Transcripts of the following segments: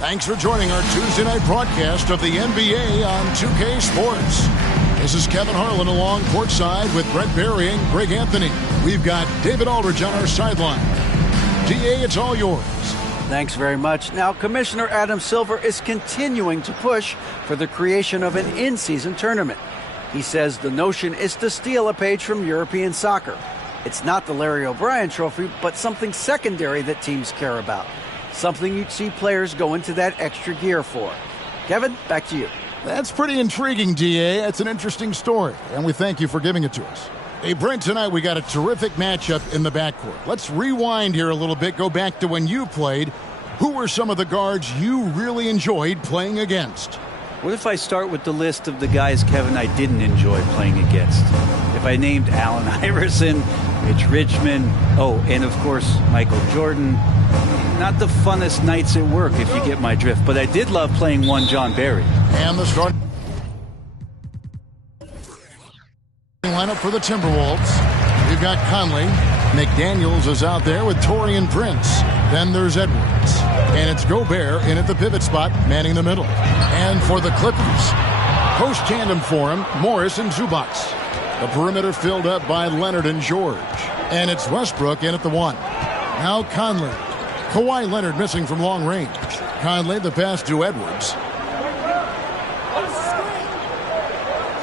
Thanks for joining our Tuesday night broadcast of the NBA on 2K Sports. This is Kevin Harlan along courtside with Brett Berry and Greg Anthony. We've got David Aldridge on our sideline. DA, it's all yours. Thanks very much. Now, Commissioner Adam Silver is continuing to push for the creation of an in-season tournament. He says the notion is to steal a page from European soccer. It's not the Larry O'Brien Trophy, but something secondary that teams care about. Something you'd see players go into that extra gear for. Kevin, back to you. That's pretty intriguing, DA. It's an interesting story, and we thank you for giving it to us. Hey, Brent, tonight we got a terrific matchup in the backcourt. Let's rewind here a little bit, go back to when you played. Who were some of the guards you really enjoyed playing against? What if I start with the list of the guys, Kevin, I didn't enjoy playing against? If I named Allen Iverson, Mitch Richmond, and of course, Michael Jordan. Not the funnest nights at work, if you get my drift, but I did love playing one John Barry. And the start lineup for the Timberwolves. We've got Conley. McDaniels is out there with Taurean Prince. Then there's Edwards. And it's Gobert in at the pivot spot, manning the middle. And for the Clippers, post tandem for him, Morris and Zubac. The perimeter filled up by Leonard and George. And it's Westbrook in at the 1. Now Conley. Kawhi Leonard missing from long range. Conley, the pass to Edwards.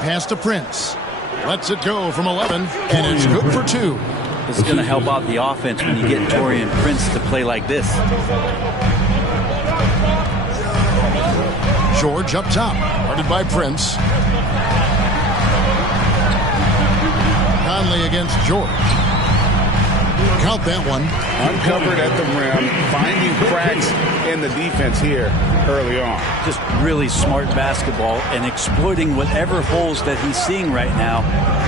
Pass to Prince. Lets it go from 11, and it's good for 2. This is going to help out the offense when you get Taurean Prince to play like this. George up top, guarded by Prince. Conley against George. Count that one. Uncovered at the rim, finding cracks in the defense here early on. Just really smart basketball and exploiting whatever holes that he's seeing right now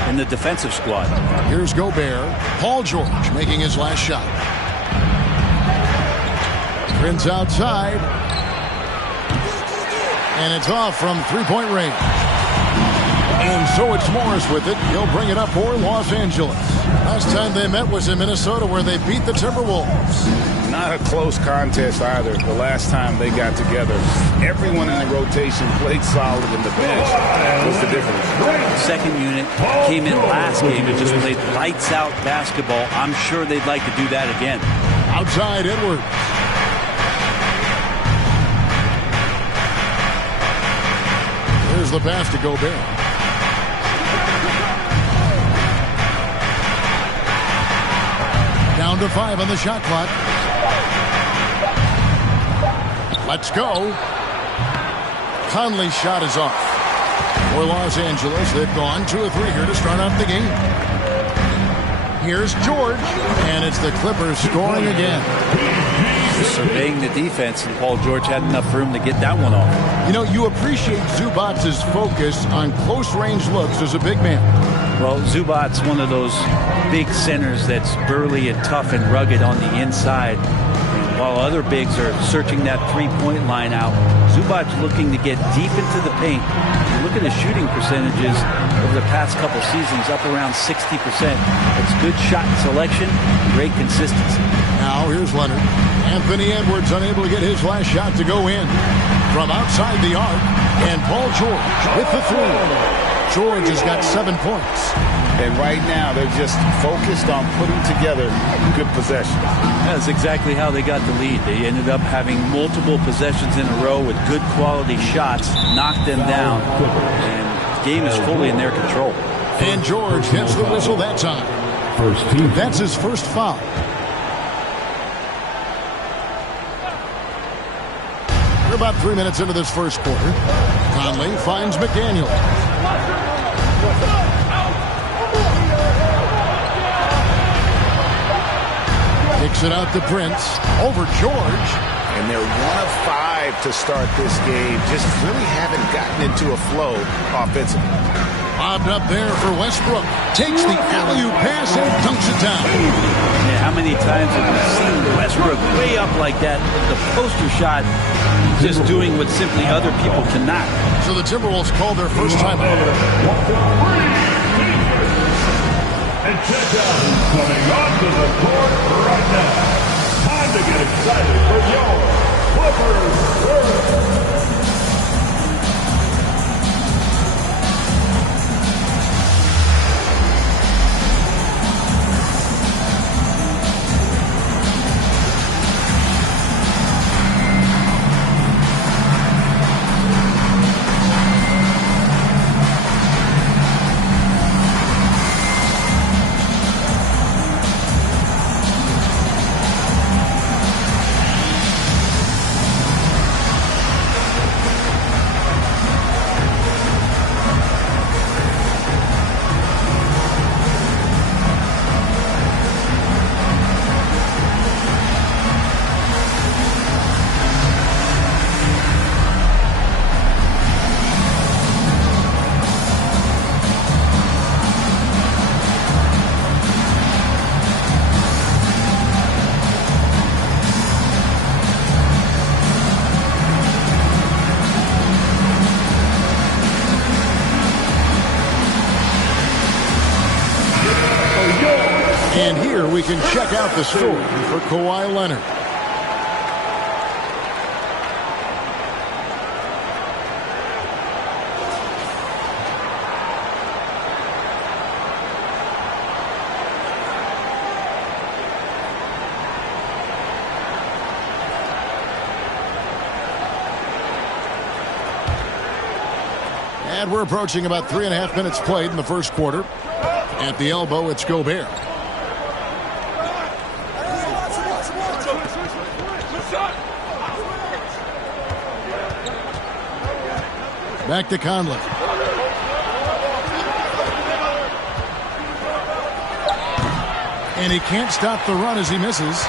in the defensive squad. Here's Gobert. Paul George making his last shot. Prince outside. And it's off from three-point range. And so it's Morris with it. He'll bring it up for Los Angeles. Last time they met was in Minnesota, where they beat the Timberwolves. Not a close contest either. The last time they got together, everyone in the rotation played solid, and the bench was the difference. Second unit came in last game and just played lights-out basketball. I'm sure they'd like to do that again. Outside Edwards. There's the pass to Gobert. Down to 5 on the shot clock. Let's go. Conley's shot is off. For Los Angeles, they've gone 2 of 3 here to start off the game. Here's George, and it's the Clippers scoring again. Surveying the defense, and Paul George had enough room to get that one off. You know, you appreciate Zubac's focus on close-range looks as a big man. Well, Zubac's one of those big centers that's burly and tough and rugged on the inside. And while other bigs are searching that three-point line out, Zubac's looking to get deep into the paint. You look at his shooting percentages over the past couple seasons, up around 60%. It's good shot selection, great consistency. Now here's Leonard. Anthony Edwards unable to get his last shot to go in. From outside the arc, and Paul George with the 3. George has got 7 points. And right now, they're just focused on putting together good possessions. That's exactly how they got the lead. They ended up having multiple possessions in a row with good quality shots, knocked them down, and the game is fully in their control. And George hits the whistle that time. That's his first foul. We're about 3 minutes into this first quarter. Conley finds McDaniels. Kicks it out to Prince. Over George. And they're 1 of 5 to start this game. Just really haven't gotten into a flow offensively. Bobbed up there for Westbrook. Takes the alley-oop pass and dunks it down. Yeah, how many times have we seen Westbrook way up like that? The poster shot, just doing what simply other people cannot. So the Timberwolves called their first timeout. And check out who's coming onto the court right now. Time to get excited for your Clippers. we can check out the story for Kawhi Leonard. And we're approaching about 3.5 minutes played in the first quarter. At the elbow, it's Gobert. Back to Conley. And he can't stop the run as he misses.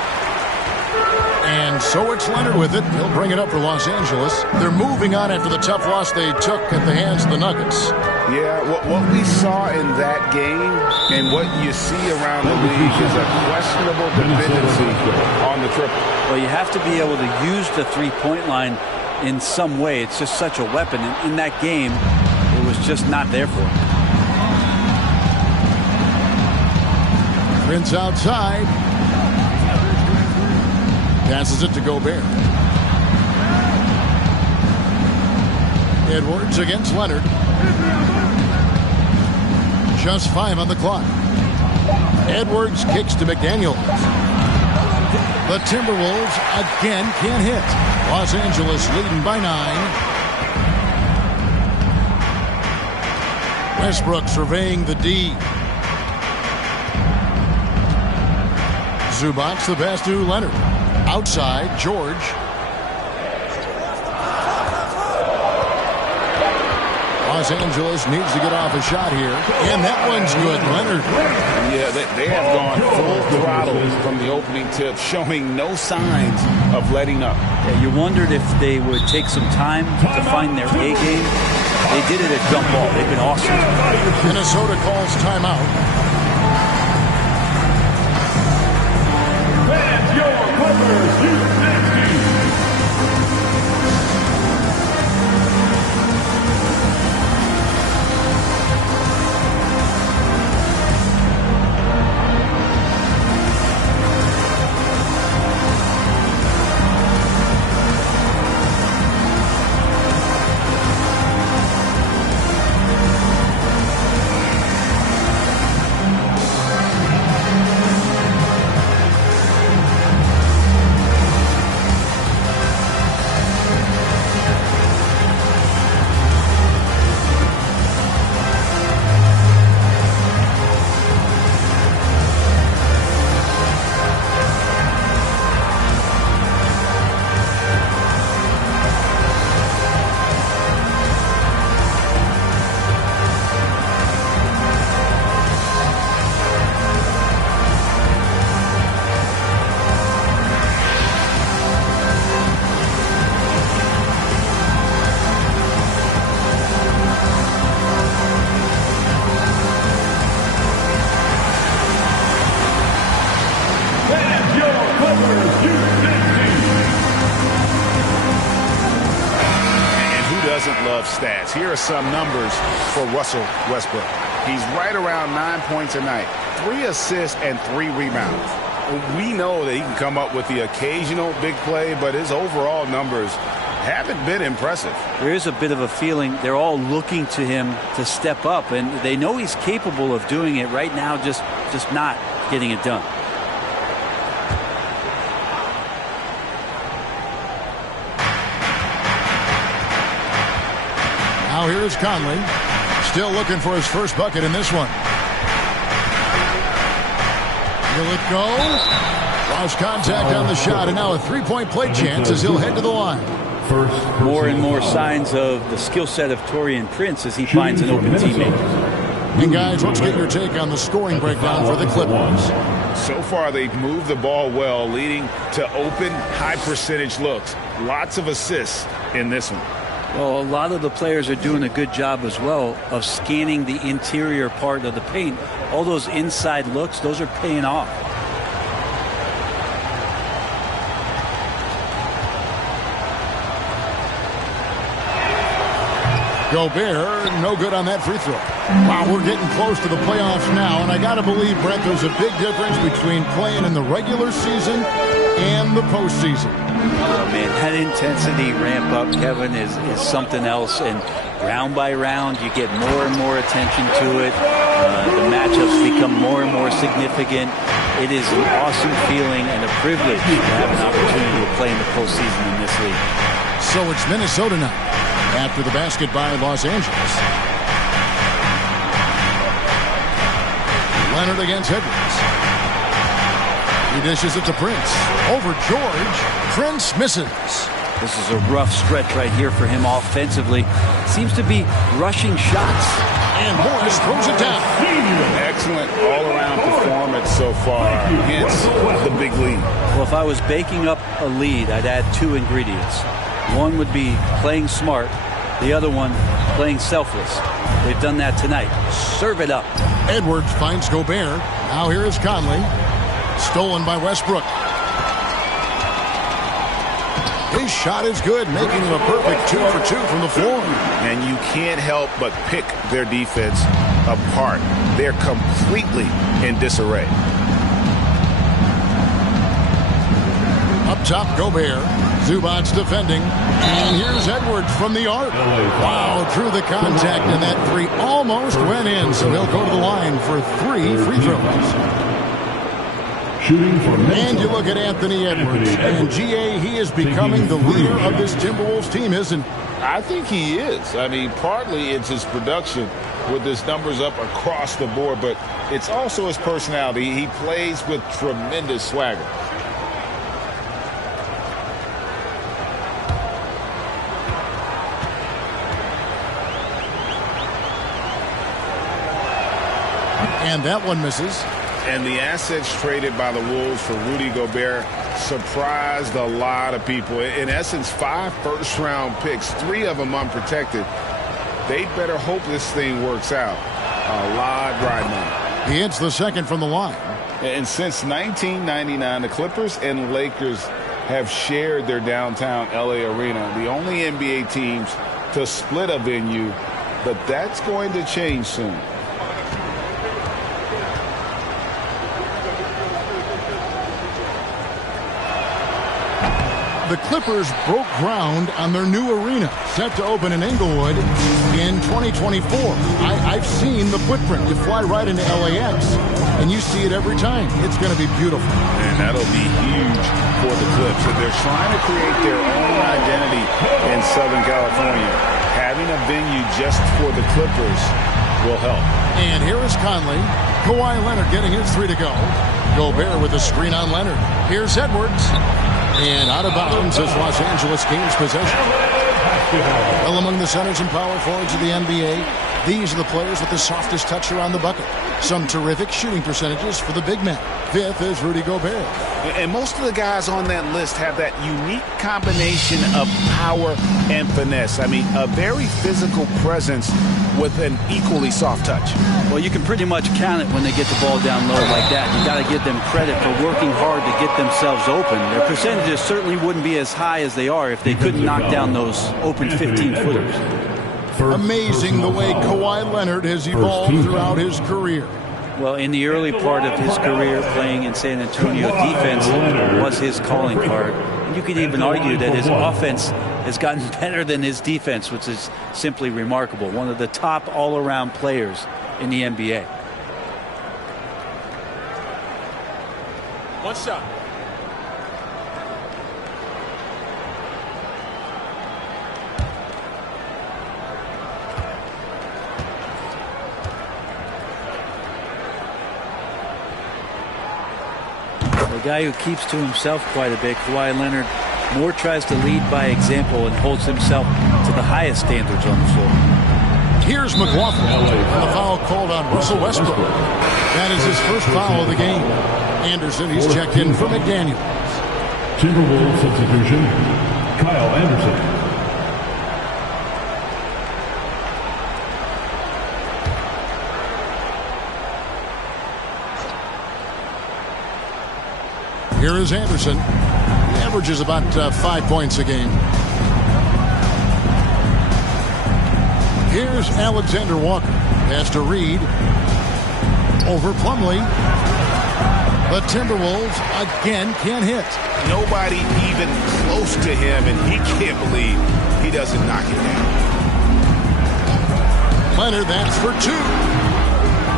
And so it's Leonard with it. He'll bring it up for Los Angeles. They're moving on after the tough loss they took at the hands of the Nuggets. Yeah, what we saw in that game and what you see around the league is a questionable dependency on the triple. Well, you have to be able to use the three-point line in some way. It's just such a weapon. And in that game, it was just not there for him. Prince outside. Passes it to Gobert. Edwards against Leonard. Just 5 on the clock. Edwards kicks to McDaniels. The Timberwolves again can't hit. Los Angeles leading by 9. Westbrook surveying the D. Zubac the pass to Leonard. Outside, George. Los Angeles needs to get off a shot here. And that one's good, Leonard. Yeah, they have gone full throttle from the opening tip, showing no signs of letting up. Yeah, you wondered if they would take some time to find their A game. They did it at jump ball. They've been awesome. Minnesota calls timeout. Stats. Here are some numbers for Russell Westbrook. He's right around 9 points a night, 3 assists and 3 rebounds. We know that he can come up with the occasional big play, but his overall numbers haven't been impressive. There is a bit of a feeling they're all looking to him to step up, and they know he's capable of doing it right now, just not getting it done. Now here's Conley. Still looking for his first bucket in this one. Will it go? Lost contact on the shot, and now a three-point play chance as he'll head to the line. More and more signs of the skill set of Taurean Prince as he finds an open teammate. And guys, let's get your take on the scoring breakdown for the Clippers. So far, they've moved the ball well, leading to open, high-percentage looks. Lots of assists in this one. Well, a lot of the players are doing a good job as well of scanning the interior part of the paint. All those inside looks, those are paying off. Gobert, no good on that free throw. Wow, we're getting close to the playoffs now, and I got to believe, Brent, there's a big difference between playing in the regular season and the postseason. Oh, man, that intensity ramp up, Kevin, is something else, and round by round, you get more and more attention to it. The matchups become more and more significant. It is an awesome feeling and a privilege to have an opportunity to play in the postseason in this league. So it's Minnesota now, after the basket by Los Angeles. Leonard against Edwards. He dishes it to Prince. Over George. Prince misses. This is a rough stretch right here for him offensively. Seems to be rushing shots. And Morris throws it down. Excellent all-around performance so far. Hence the big lead. Well, if I was baking up a lead, I'd add two ingredients. One would be playing smart. The other one, playing selfless. They've done that tonight. Serve it up. Edwards finds Gobert. Now here is Conley. Stolen by Westbrook. His shot is good, making him a perfect 2 for 2 from the floor. And you can't help but pick their defense apart. They're completely in disarray. Up top, Gobert. Zubac defending. And here's Edwards from the arc. Wow, through the contact, and that three almost went in, so he'll go to the line for 3 free throws. And you look at Anthony Edwards, and GA, he is becoming the leader of this Timberwolves team, isn't he? I think he is. I mean, partly it's his production with his numbers up across the board, but it's also his personality. He plays with tremendous swagger. And that one misses. And the assets traded by the Wolves for Rudy Gobert surprised a lot of people. In essence, 5 first-round picks, 3 of them unprotected. They better hope this thing works out. A lot riding on it. He hits the second from the line. And since 1999, the Clippers and Lakers have shared their downtown L.A. arena, the only NBA teams to split a venue, but that's going to change soon. The Clippers broke ground on their new arena, set to open in Inglewood in 2024. I've seen the footprint. You fly right into LAX, and you see it every time. It's going to be beautiful. And that'll be huge for the Clips. And they're trying to create their own identity in Southern California. Having a venue just for the Clippers will help. And here is Conley. Kawhi Leonard getting his 3 to go. Gobert with a screen on Leonard. Here's Edwards. And out of bounds as Los Angeles gains possession. Well, among the centers and power forwards of the NBA, these are the players with the softest touch around the bucket. Some terrific shooting percentages for the big man. 5th is Rudy Gobert. And most of the guys on that list have that unique combination of power and finesse. I mean, a very physical presence with an equally soft touch. Well, you can pretty much count it when they get the ball down low like that. You got to give them credit for working hard to get themselves open. Their percentages certainly wouldn't be as high as they are if they couldn't knock down those open 15-footers. Amazing the way Kawhi Leonard has evolved throughout his career. Well, in the early part of his career playing in San Antonio, defense was his calling card. And you could even argue that his offense has gotten better than his defense, which is simply remarkable. One of the top all-around players in the NBA. One shot. A guy who keeps to himself quite a bit, Kawhi Leonard, more tries to lead by example and holds himself to the highest standards on the floor. Here's McLaughlin, and the foul called on Russell Westbrook. That is his first foul of the game. Anderson, he's checked in for McDaniels. Timberwolves substitution, Kyle Anderson. Here is Anderson. He averages about 5 points a game. Here's Alexander Walker. Pass to Reed. Over Plumlee. The Timberwolves again can't hit. Nobody even close to him, and he can't believe he doesn't knock it down. Leonard, that's for 2.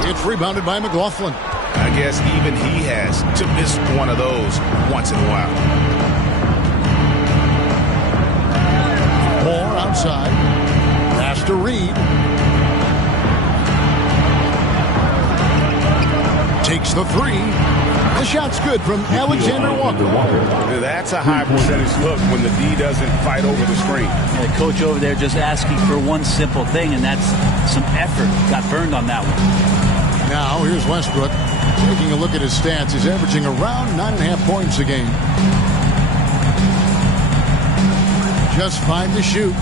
It's rebounded by McLaughlin. I guess even he has to miss one of those once in a while. Moore outside. Pass to Reed. Takes the 3. The shot's good from Alexander Walker. That's a high percentage look when the D doesn't fight over the screen. The coach over there just asking for one simple thing, and that's some effort. Got burned on that one. Now here's Westbrook. Taking a look at his stats, he's averaging around 9.5 points a game. Just 5 to shoot.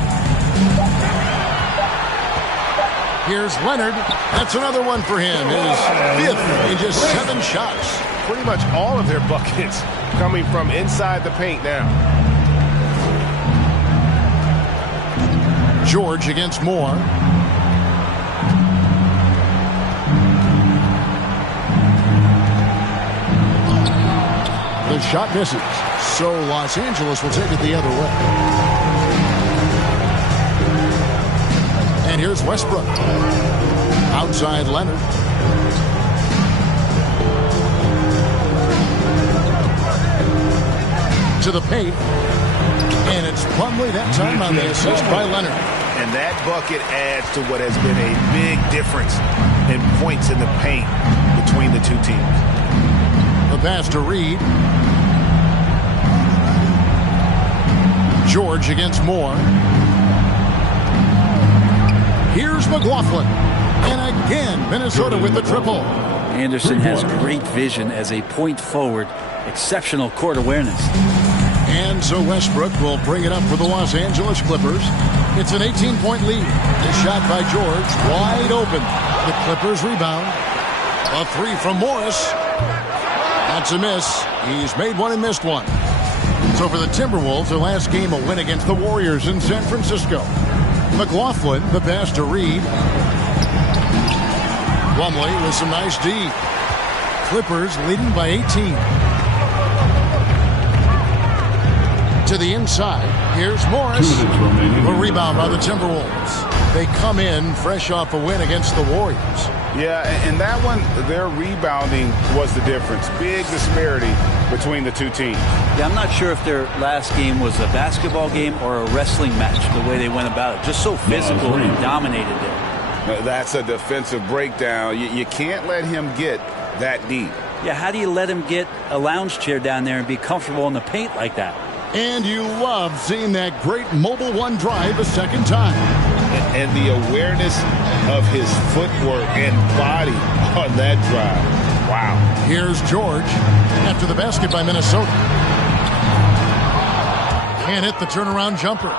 Here's Leonard. That's another one for him. His 5th in just 7 shots. Pretty much all of their buckets coming from inside the paint now. George against Moore. The shot misses. So Los Angeles will take it the other way. And here's Westbrook. Outside Leonard. To the paint. And it's Plumlee that time on the assist by Leonard. And that bucket adds to what has been a big difference in points in the paint between the two teams. The pass to Reed. George against Moore. Here's McLaughlin. And again, Minnesota with the triple. Anderson has great vision as a point forward. Exceptional court awareness. And so Westbrook will bring it up for the Los Angeles Clippers. It's an 18-point lead. The shot by George, wide open. The Clippers rebound. A 3 from Morris. That's a miss. He's made one and missed one. So for the Timberwolves, their last game a win against the Warriors in San Francisco. McLaughlin, the pass to Reed. Plumlee with some nice D. Clippers leading by 18. To the inside. Here's Morris. A rebound by the Timberwolves. They come in fresh off a win against the Warriors. Yeah, and that one, their rebounding was the difference. Big disparity between the two teams. Yeah, I'm not sure if their last game was a basketball game or a wrestling match, the way they went about it. Just so physical and dominated there. That's a defensive breakdown. You can't let him get that deep. Yeah, how do you let him get a lounge chair down there and be comfortable in the paint like that? And you love seeing that great mobile one drive a second time. And the awareness of his footwork and body on that drive. Wow. Here's George after the basket by Minnesota. Can't hit the turnaround jumper.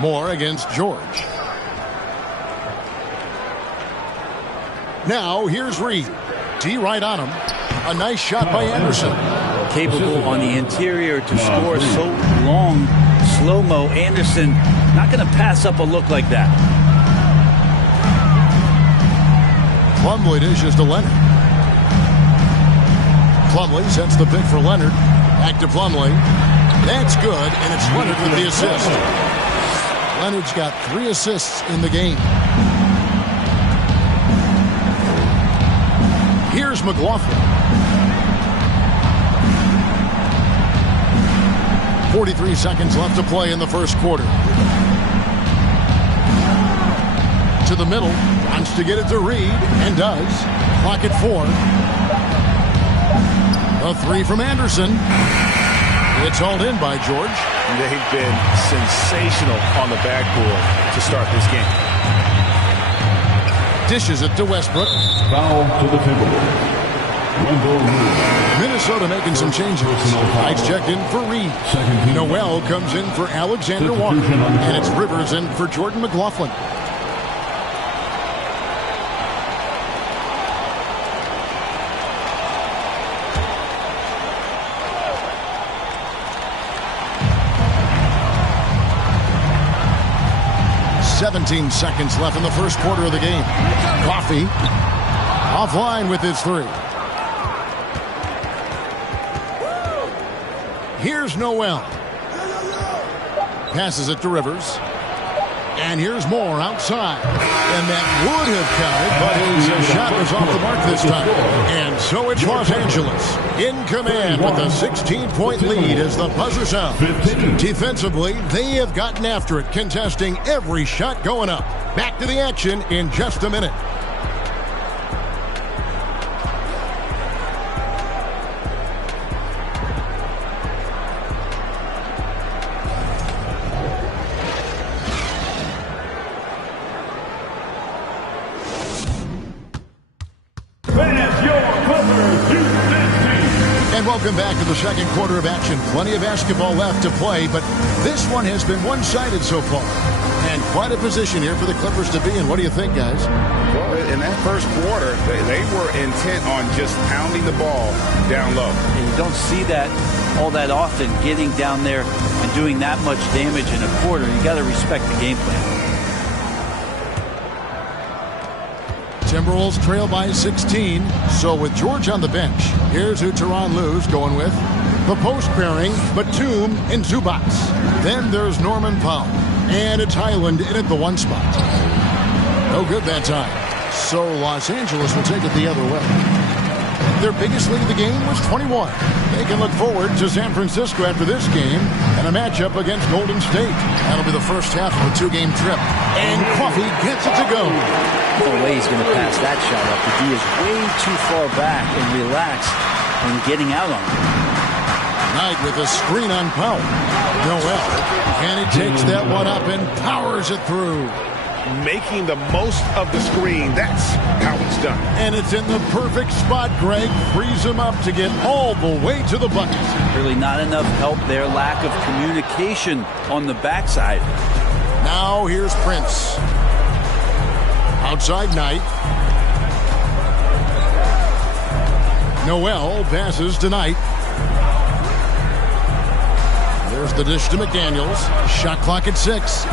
Moore against George. Now here's Reed. D right on him. A nice shot by Anderson. Capable on the interior to score so long. Slow-mo. Anderson not going to pass up a look like that. Plumlee dishes to Leonard. Plumlee sets the pick for Leonard. Back to Plumlee. That's good, and it's Leonard with the assist. Leonard's got 3 assists in the game. Here's McLaughlin. 43 seconds left to play in the first quarter. To the middle. Wants to get it to Reed, and does. Clock at 4. A 3 from Anderson. It's hauled in by George. They've been sensational on the backboard to start this game. Dishes it to Westbrook. Foul to the Timberwolves. Minnesota making some changes. Heights checked in for Reed. Noel comes in for Alexander Walker. And it's Rivers in for Jordan McLaughlin. 17 seconds left in the first quarter of the game. Coffee offline with his three. Here's Noel. Passes it to Rivers. And here's Moore outside. And that would have counted, but his shot was off the mark this time. And so it's Los Angeles in command with a 16-point lead as the buzzer sounds. Defensively, they have gotten after it, contesting every shot going up. Back to the action in just a minute. Welcome back to the second quarter of action. Plenty of basketball left to play, but this one has been one-sided so far. And quite a position here for the Clippers to be in. What do you think, guys? Well, in that first quarter, they were intent on just pounding the ball down low. And you don't see that all that often, getting down there and doing that much damage in a quarter. You got to respect the game plan. Timberwolves trail by 16. So with George on the bench, here's who Tyronn Lue's going with. The post pairing, Batum and Zubac. Then there's Norman Powell. And it's Highland in at the one spot. No good that time. So Los Angeles will take it the other way. Their biggest lead of the game was 21. They can look forward to San Francisco after this game and a matchup against Golden State. That'll be the first half of a two-game trip. And Coffee gets it to go. No way he's going to pass that shot up. The D is way too far back and relaxed and getting out on it. Knight with a screen on Powell. Noel. And he takes that one up and powers it through. Making the most of the screen. That's how it's done. And it's in the perfect spot, Greg. Frees him up to get all the way to the bucket. Really not enough help there. Lack of communication on the backside. Now here's Prince. Outside Knight. Noel passes to Knight. There's the dish to McDaniels. Shot clock at 6.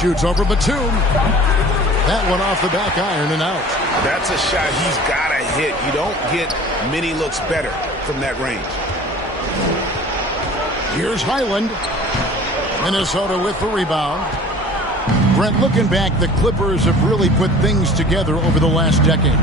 Shoots over Batum. That one off the back iron and out. That's a shot he's got to hit. You don't get many looks better from that range. Here's Highland. Minnesota with the rebound. Brent, looking back, the Clippers have really put things together over the last decade.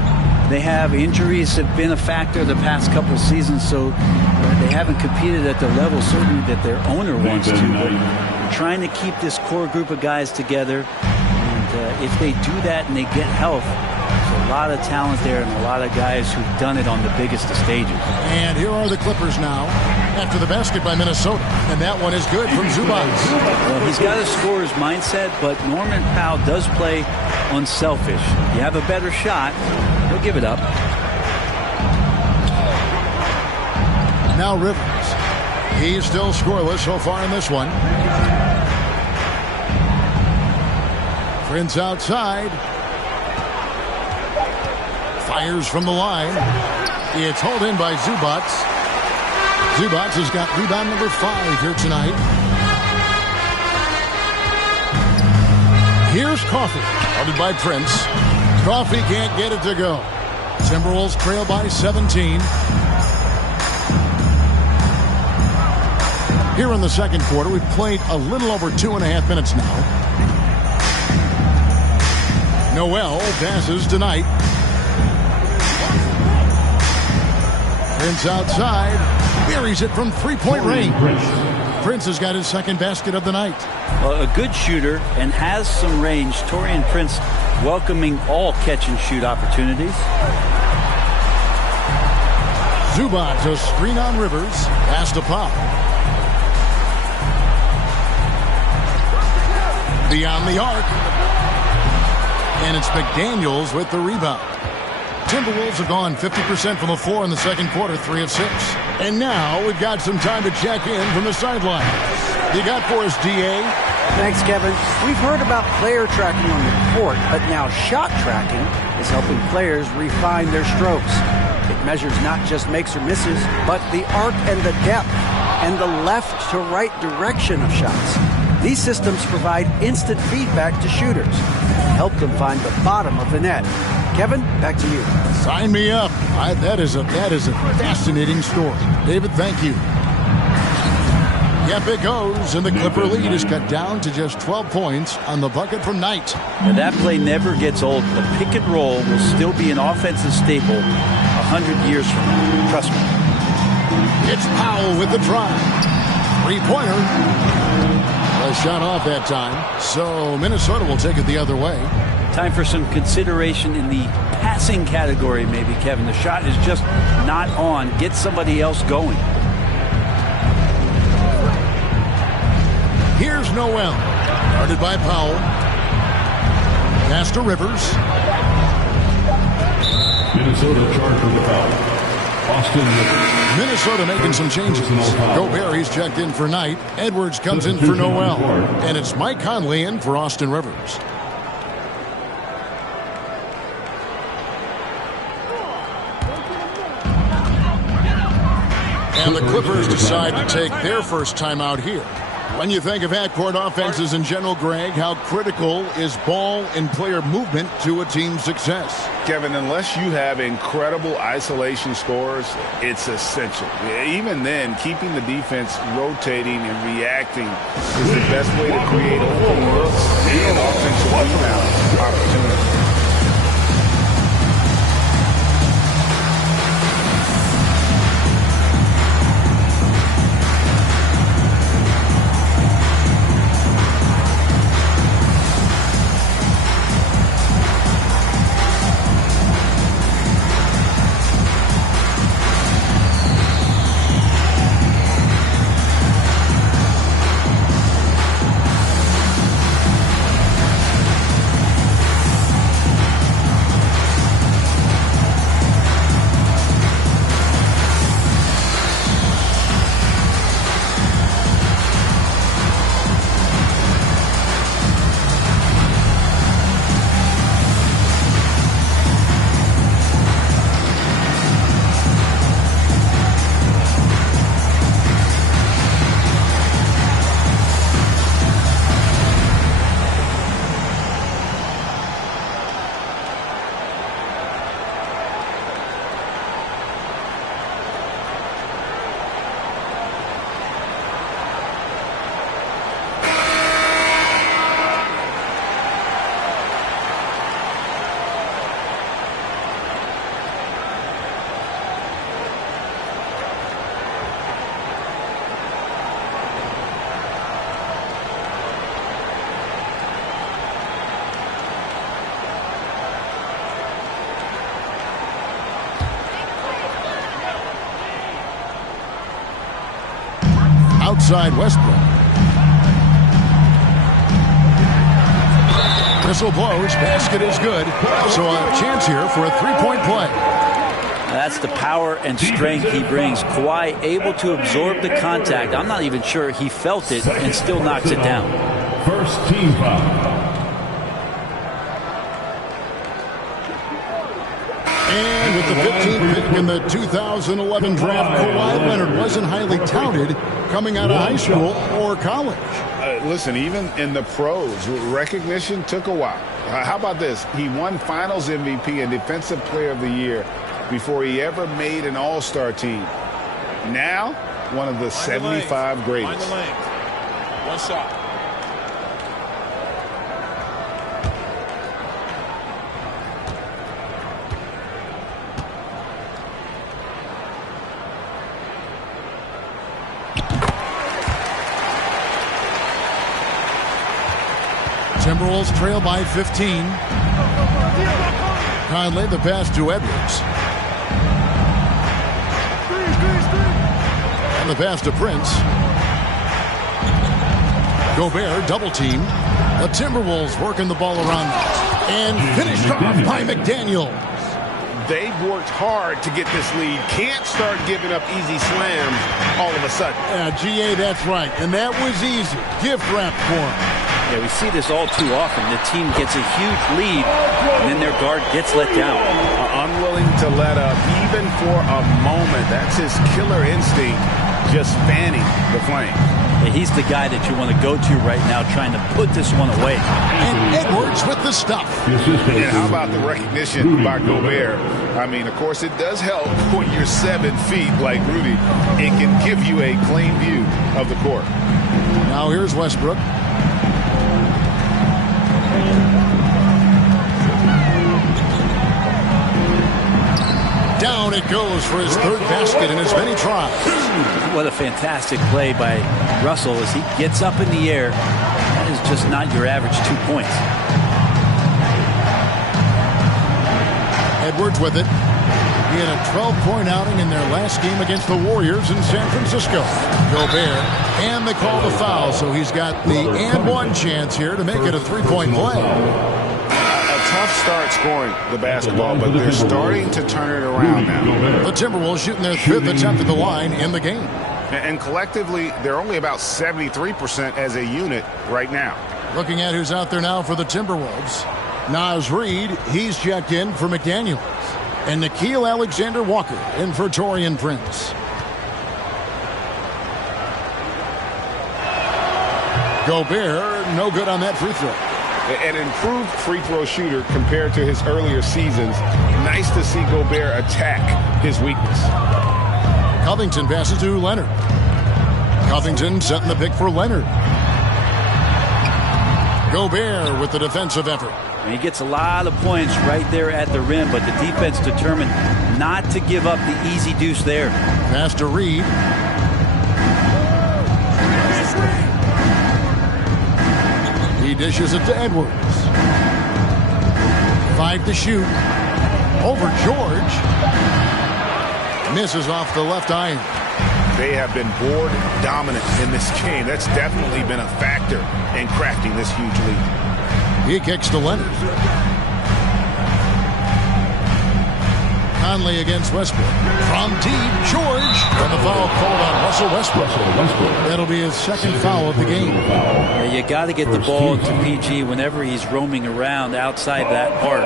They have injuries have been a factor the past couple of seasons, so they haven't competed at the level certainly that their owner wants to. But they're trying to keep this core group of guys together, and if they do that and they get health, there's a lot of talent there and a lot of guys who've done it on the biggest of stages. And here are the Clippers now after the basket by Minnesota, and that one is good from Zubac. Well, he's got a scorer's mindset, but Norman Powell does play unselfish. You have a better shot, he'll give it up. Now Rivers. He's still scoreless so far in this one. Prince outside. Fires from the line. It's hauled in by Zubac. Zubac has got rebound number 5 here tonight. Here's Coffee. Guarded by Prince. Coffee can't get it to go. Timberwolves trail by 17. Here in the second quarter, we've played a little over 2.5 minutes now. Noel passes to Knight. Prince outside. Buries it from three-point range. Prince has got his second basket of the night. Well, a good shooter and has some range. Taurean Prince welcoming all catch-and-shoot opportunities. Zubac, a screen on Rivers. Pass to Pop. Beyond the arc. And it's McDaniels with the rebound. Timberwolves have gone 50% from the floor in the second quarter, 3 of 6. And now we've got some time to check in from the sideline. You got for us, DA? Thanks, Kevin. We've heard about player tracking on the court, but now shot tracking is helping players refine their strokes. It measures not just makes or misses, but the arc and the depth and the left to right direction of shots. These systems provide instant feedback to shooters and help them find the bottom of the net. Kevin, back to you. Sign me up. That is a fascinating story. David, thank you. Yep, it goes, and the Clipper lead is cut down to just 12 points on the bucket from Knight. And that play never gets old. The pick and roll will still be an offensive staple 100 years from now. Trust me. It's Powell with the drive. Three-pointer. A shot off that time, so Minnesota will take it the other way. Time for some consideration in the passing category, maybe, Kevin. The shot is just not on. Get somebody else going. Here's Noel. Guarded by Powell. Pass to Rivers. Minnesota charged with the foul. Austin Rivers. Minnesota making some changes. Gobert, he's checked in for Knight. Edwards comes in for Noel. And it's Mike Conley in for Austin Rivers. And the Clippers decide to take their first time out here. When you think of half-court offenses in general, Greg, how critical is ball and player movement to a team's success? Kevin, unless you have incredible isolation scores, it's essential. Even then, keeping the defense rotating and reacting is the best way to create open looks and offensive rebound opportunities. Outside Westbrook. Whistle blows. Basket is good. So a chance here for a three-point play. That's the power and strength he brings. Kawhi able to absorb the contact. I'm not even sure he felt it and still knocks it down. First team foul. And with the 15th pick in the 2011 draft, Kawhi Leonard wasn't highly touted coming out of high school or college. Listen, even in the pros, recognition took a while. How about this? He won Finals MVP and Defensive Player of the Year before he ever made an All-Star team. Now, one of the 75 greatest. One shot. Timberwolves trail by 15. Conley, the pass to Edwards. And the pass to Prince. Gobert, double team. The Timberwolves working the ball around. And finished off by McDaniels. They've worked hard to get this lead. Can't start giving up easy slams all of a sudden. Yeah, GA, that's right. And that was easy. Gift wrap for him. Yeah, we see this all too often. The team gets a huge lead, and then their guard gets let down. Unwilling to let up, even for a moment. That's his killer instinct. just fanning the flames. Yeah, he's the guy that you want to go to right now, trying to put this one away. And Edwards with the stuff. And how about the recognition by Gobert? I mean, of course, it does help when you're 7 feet like Rudy. It can give you a clean view of the court. Now here's Westbrook. Down it goes for his third basket in as many tries. What a fantastic play by Russell as he gets up in the air. That is just not your average 2 points. Edwards with it. He had a 12-point outing in their last game against the Warriors in San Francisco. Gobert, and they call the foul, so he's got the and one chance here to make it a 3-point play. Tough start scoring the basketball, but they're starting to turn it around now. The Timberwolves shooting their 5th attempt at the line in the game. And collectively, they're only about 73% as a unit right now. Looking at who's out there now for the Timberwolves. Naz Reid, he's checked in for McDaniels. And Nickeil Alexander-Walker in for Taurean Prince. Gobert, no good on that free throw. An improved free throw shooter compared to his earlier seasons. Nice to see Gobert attack his weakness. Covington passes to Leonard. Covington setting the pick for Leonard. Gobert with the defensive effort. And he gets a lot of points right there at the rim, but the defense determined not to give up the easy deuce there. Pass to Reed. He dishes it to Edwards. 5 to shoot. Over George. Misses off the left iron. They have been board dominant in this game. That's definitely been a factor in crafting this huge lead. He kicks to Leonard. Conley against Westbrook. From deep, George. And the foul called on Russell Westbrook. That'll be his second foul of the game. Yeah, you got to get the ball to PG whenever he's roaming around outside that arc.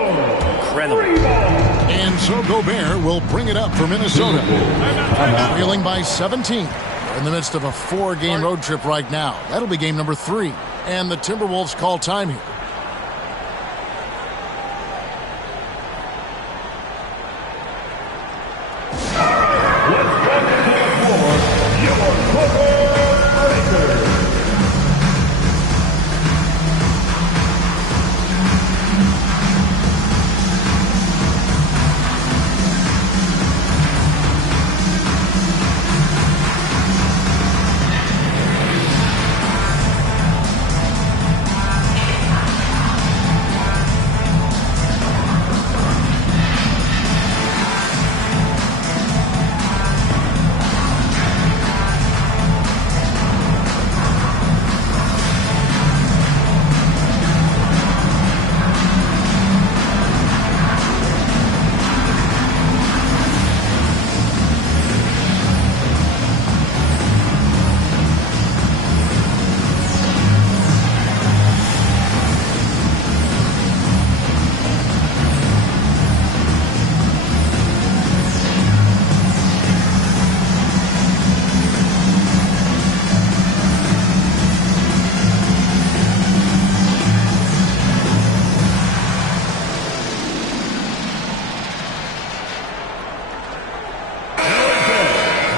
Incredible. And so Gobert will bring it up for Minnesota. Trailing by 17. They're in the midst of a 4-game road trip right now. That'll be game number 3. And the Timberwolves call time here.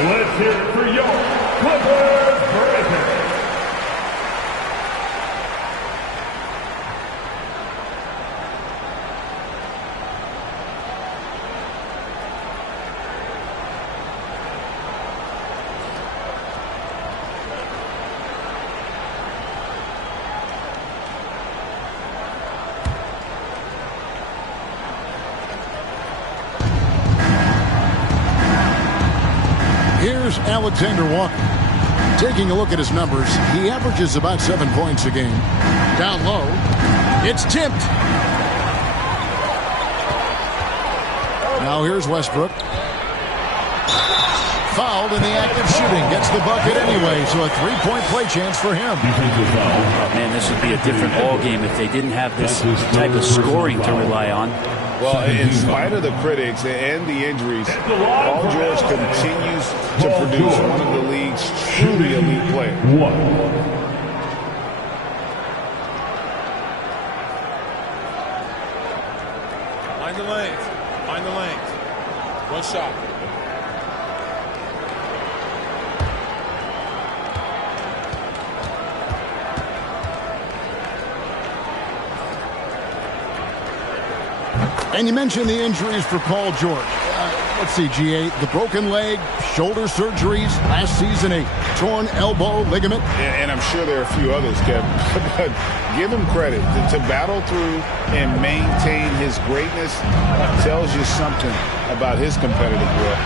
Let's hear it for your Clippers Breakers. Here's Alexander Walker. Taking a look at his numbers, he averages about 7 points a game. Down low, it's tipped. Now here's Westbrook. Fouled in the act of shooting. Gets the bucket anyway, so a 3-point play chance for him. Oh, man, this would be a different ball game if they didn't have this type of scoring to rely on. Well, in spite of the critics and the injuries, Paul George continues to produce one of the league's truly elite player. Find the lanes. Find the lanes. One shot. And you mentioned the injuries for Paul George. Let's see, GA, the broken leg, shoulder surgeries, last season a torn elbow ligament. And I'm sure there are a few others, Kevin. But give him credit. To battle through and maintain his greatness tells you something about his competitive will.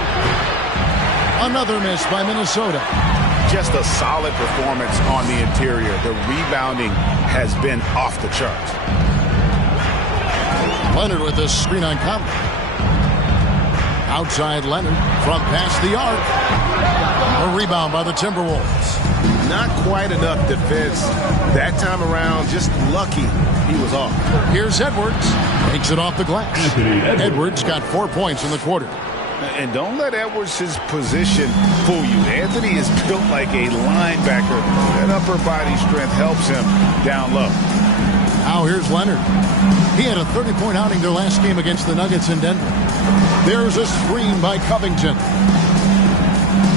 Another miss by Minnesota. Just a solid performance on the interior. The rebounding has been off the charts. Leonard with a screen on Conley. Outside Leonard from past the arc. A rebound by the Timberwolves. Not quite enough defense that time around. Just lucky he was off. Here's Edwards. Takes it off the glass. Edwards got 4 points in the quarter. And don't let Edwards' position fool you. Anthony is built like a linebacker. That upper body strength helps him down low. Now here's Leonard. He had a 30-point outing their last game against the Nuggets in Denver. There's a screen by Covington.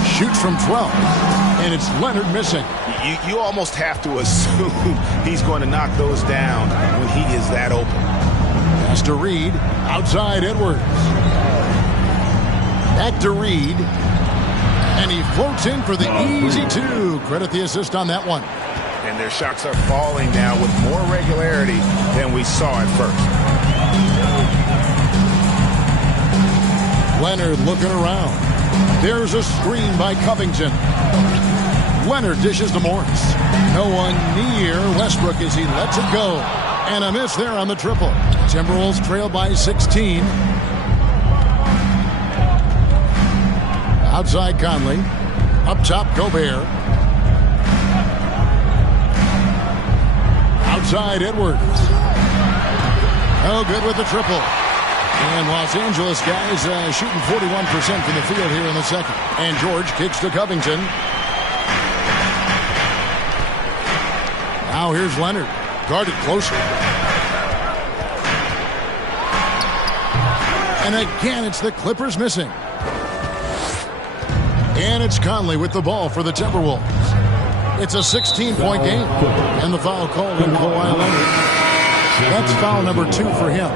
Shoots from 12. And it's Leonard missing. You almost have to assume he's going to knock those down when he is that open. Pass to Reed. Outside Edwards. Back to Reed. And he floats in for the easy two. Credit the assist on that one. And their shots are falling now with more regularity than we saw at first. Leonard looking around. There's a screen by Covington. Leonard dishes to Morris. No one near Westbrook as he lets it go. And a miss there on the triple. Timberwolves trail by 16. Outside Conley. Up top Gobert. Outside Edwards. Oh, good with the triple. And Los Angeles guys shooting 41% from the field here in the second. And George kicks to Covington. Now here's Leonard. Guarded closely. And again, it's the Clippers missing. And it's Conley with the ball for the Timberwolves. It's a 16-point game. And the foul called on Kawhi Leonard. That's foul number 2 for him.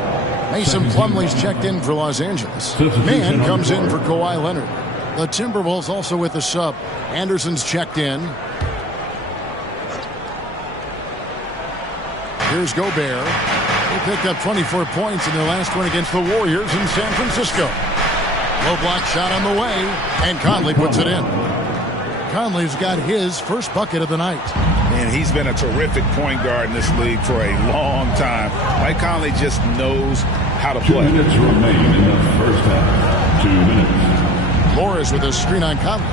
Mason Plumlee's checked in for Los Angeles. Mann comes in for Kawhi Leonard. The Timberwolves also with the sub. Anderson's checked in. Here's Gobert. They picked up 24 points in their last one against the Warriors in San Francisco. Low block shot on the way, and Conley puts it in. Conley's got his first bucket of the night. And he's been a terrific point guard in this league for a long time. Mike Conley just knows how to play. 2 minutes remain in the first half. 2 minutes. Morris with a screen on Conley.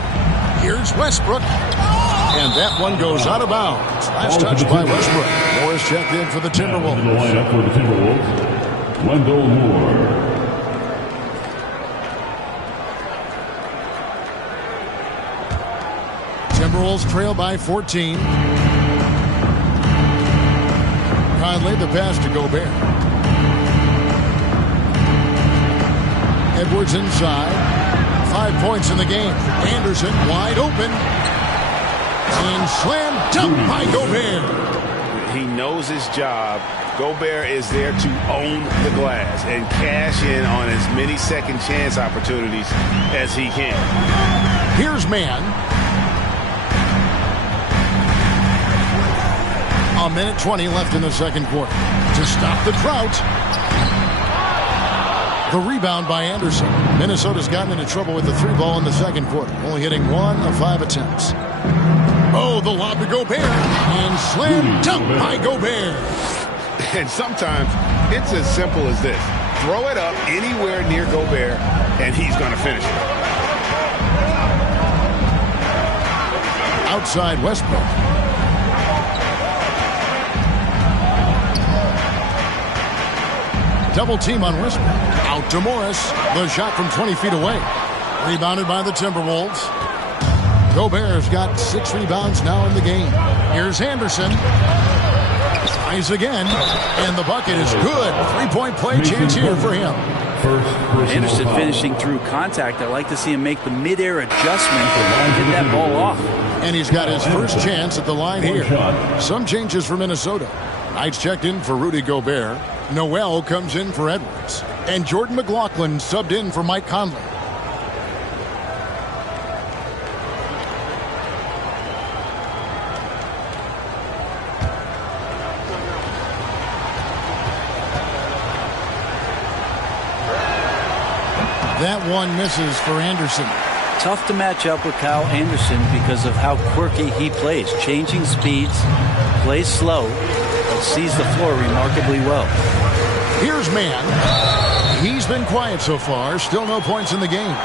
Here's Westbrook. And that one goes out of bounds. Last touch by Westbrook. Morris checked in for the Timberwolves. In the lineup for the Timberwolves, Wendell Moore. Timberwolves trail by 14. Conley the pass to Gobert. Edwards inside. 5 points in the game. Anderson wide open. And slam dunk by Gobert. He knows his job. Gobert is there to own the glass and cash in on as many second chance opportunities as he can. Here's Mann. A minute 20 left in the second quarter. To stop the drought. The rebound by Anderson. Minnesota's gotten into trouble with the 3-ball in the second quarter. Only hitting 1 of 5 attempts. Oh, the lob to Gobert. And slam dunk by Gobert. And sometimes it's as simple as this. Throw it up anywhere near Gobert, and he's going to finish it. Outside Westbrook. Double team on Westbrook. Out to Morris. The shot from 20 feet away. Rebounded by the Timberwolves. Gobert's got 6 rebounds now in the game. Here's Anderson. Tries again, and the bucket is good. 3-point play chance here for him. Anderson finishing through contact. I like to see him make the mid-air adjustment and get that ball off. And he's got his first chance at the line here. Some changes for Minnesota. Knight's checked in for Rudy Gobert. Noel comes in for Edwards. And Jordan McLaughlin subbed in for Mike Conley. That one misses for Anderson. Tough to match up with Kyle Anderson because of how quirky he plays. Changing speeds, plays slow, but sees the floor remarkably well. Here's Mann. He's been quiet so far. Still no points in the game.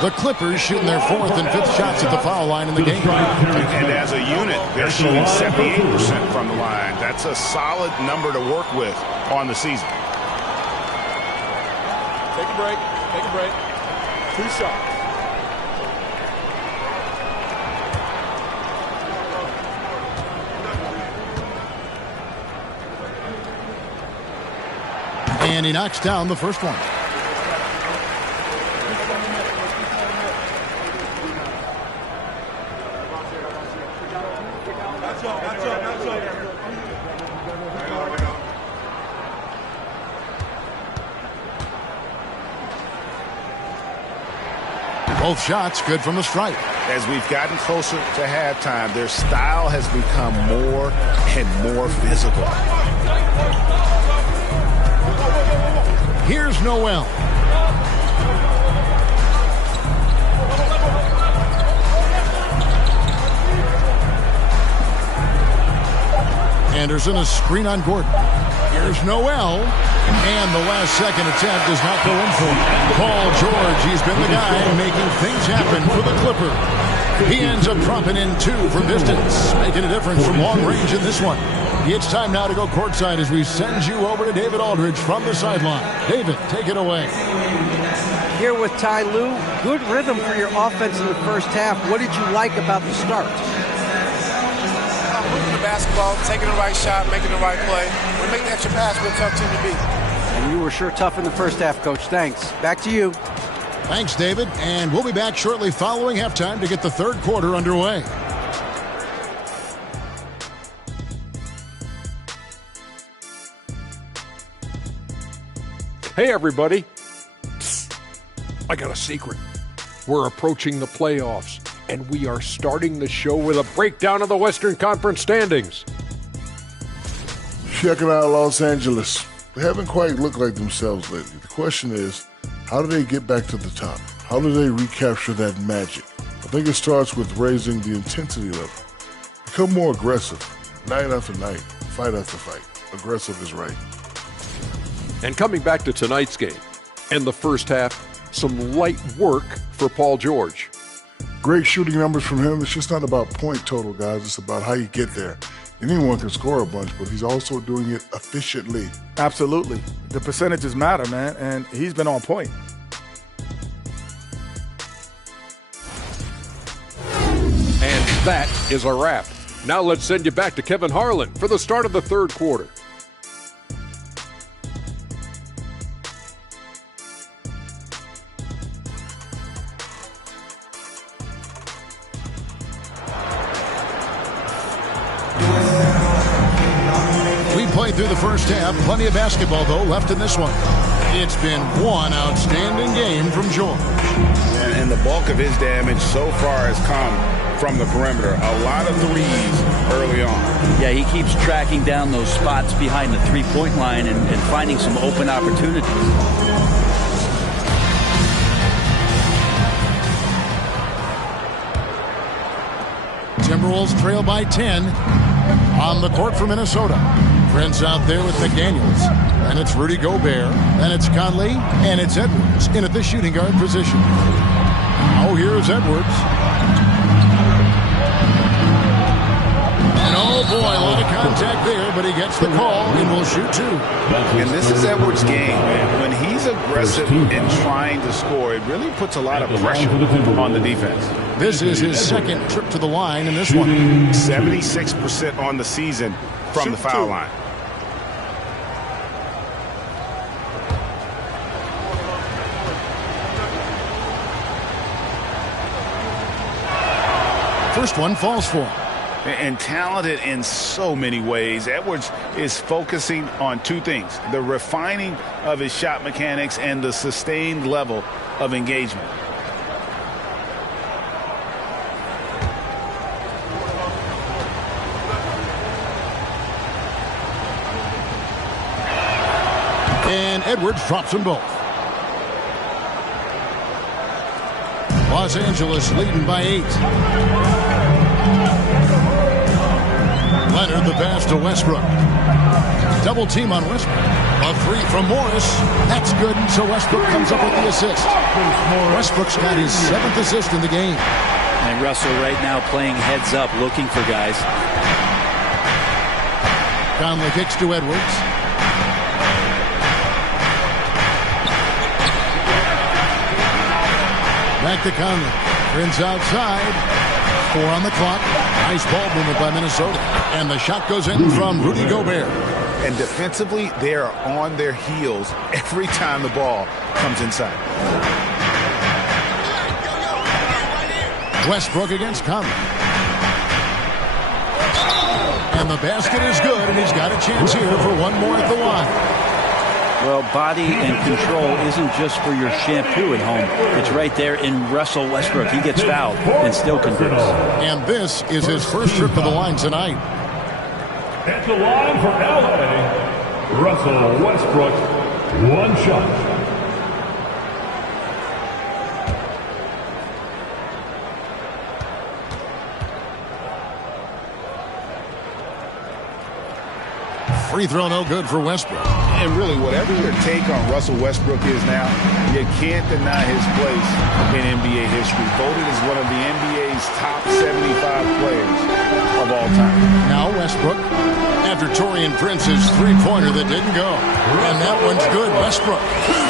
The Clippers shooting their 4th and 5th shots at the foul line in the game. And as a unit, they're shooting 78% from the line. That's a solid number to work with on the season. Take a break. Take a break. 2 shots. And he knocks down the first one. Both shots good from the stripe. As we've gotten closer to halftime, their style has become more and more physical. Here's Noel. Anderson, a screen on Gordon. Here's Noel. And the last second attempt does not go in for him. Paul George, he's been the guy making things happen for the Clippers. He ends up dropping in 2 from distance, making a difference from long range in this one. It's time now to go courtside as we send you over to David Aldridge from the sideline. David, take it away. Here with Ty Lue, good rhythm for your offense in the first half. What did you like about the start? Moving the basketball, taking the right shot, making the right play. We make the extra pass, we're a tough team to beat. And you were sure tough in the first half, Coach. Thanks. Back to you. Thanks, David. And we'll be back shortly following halftime to get the third quarter underway. Hey, everybody. Psst. I got a secret. We're approaching the playoffs, and we are starting the show with a breakdown of the Western Conference standings. Check it out, Los Angeles. They haven't quite looked like themselves lately. The question is, how do they get back to the top? How do they recapture that magic? I think it starts with raising the intensity level. Become more aggressive, night after night, fight after fight. Aggressive is right. And coming back to tonight's game, and the first half, some light work for Paul George. Great shooting numbers from him. It's just not about point total, guys. It's about how you get there. Anyone can score a bunch, but he's also doing it efficiently. Absolutely. The percentages matter, man, and he's been on point. And that is a wrap. Now let's send you back to Kevin Harlan for the start of the third quarter. Played through the first half. Plenty of basketball, though, left in this one. It's been one outstanding game from George. And the bulk of his damage so far has come from the perimeter. A lot of threes early on. Yeah, he keeps tracking down those spots behind the three-point line and finding some open opportunities. Timberwolves trail by 10 on the court for Minnesota. Prince out there with McDaniels. And it's Rudy Gobert. And it's Conley. And it's Edwards in at the shooting guard position. Oh, here's Edwards. An boy, a lot of contact there, but he gets the call and will shoot 2. And this is Edwards' game, man. When he's aggressive and trying to score, it really puts a lot of pressure on the defense. This is his second trip to the line in this one. 76% on the season from the foul line. First one falls for him. And talented in so many ways. Edwards is focusing on 2 things: the refining of his shot mechanics and the sustained level of engagement. And Edwards drops them both. Los Angeles leading by 8. Leonard the pass to Westbrook. Double team on Westbrook. A 3 from Morris. That's good, and so Westbrook comes up with the assist. Westbrook's got his 7th assist in the game. And Russell right now playing heads up, looking for guys. Conley kicks to Edwards. Back to Conley. Prince outside. 4 on the clock. Nice ball movement by Minnesota. And the shot goes in from Rudy Gobert. And defensively, they are on their heels every time the ball comes inside. Westbrook against Conley. And the basket is good, and he's got a chance here for one more at the line. Well, body and control isn't just for your shampoo at home. It's right there in Russell Westbrook. He gets fouled and still converts. And this is his first trip to the line tonight. At the line for LA, Russell Westbrook, 1 shot. Free throw no good for Westbrook. And really, whatever your take on Russell Westbrook is now, you can't deny his place in NBA history. Voted as one of the NBA's top 75 players of all time. Now Westbrook, after Taurean Prince's three-pointer that didn't go. And that one's good, Westbrook.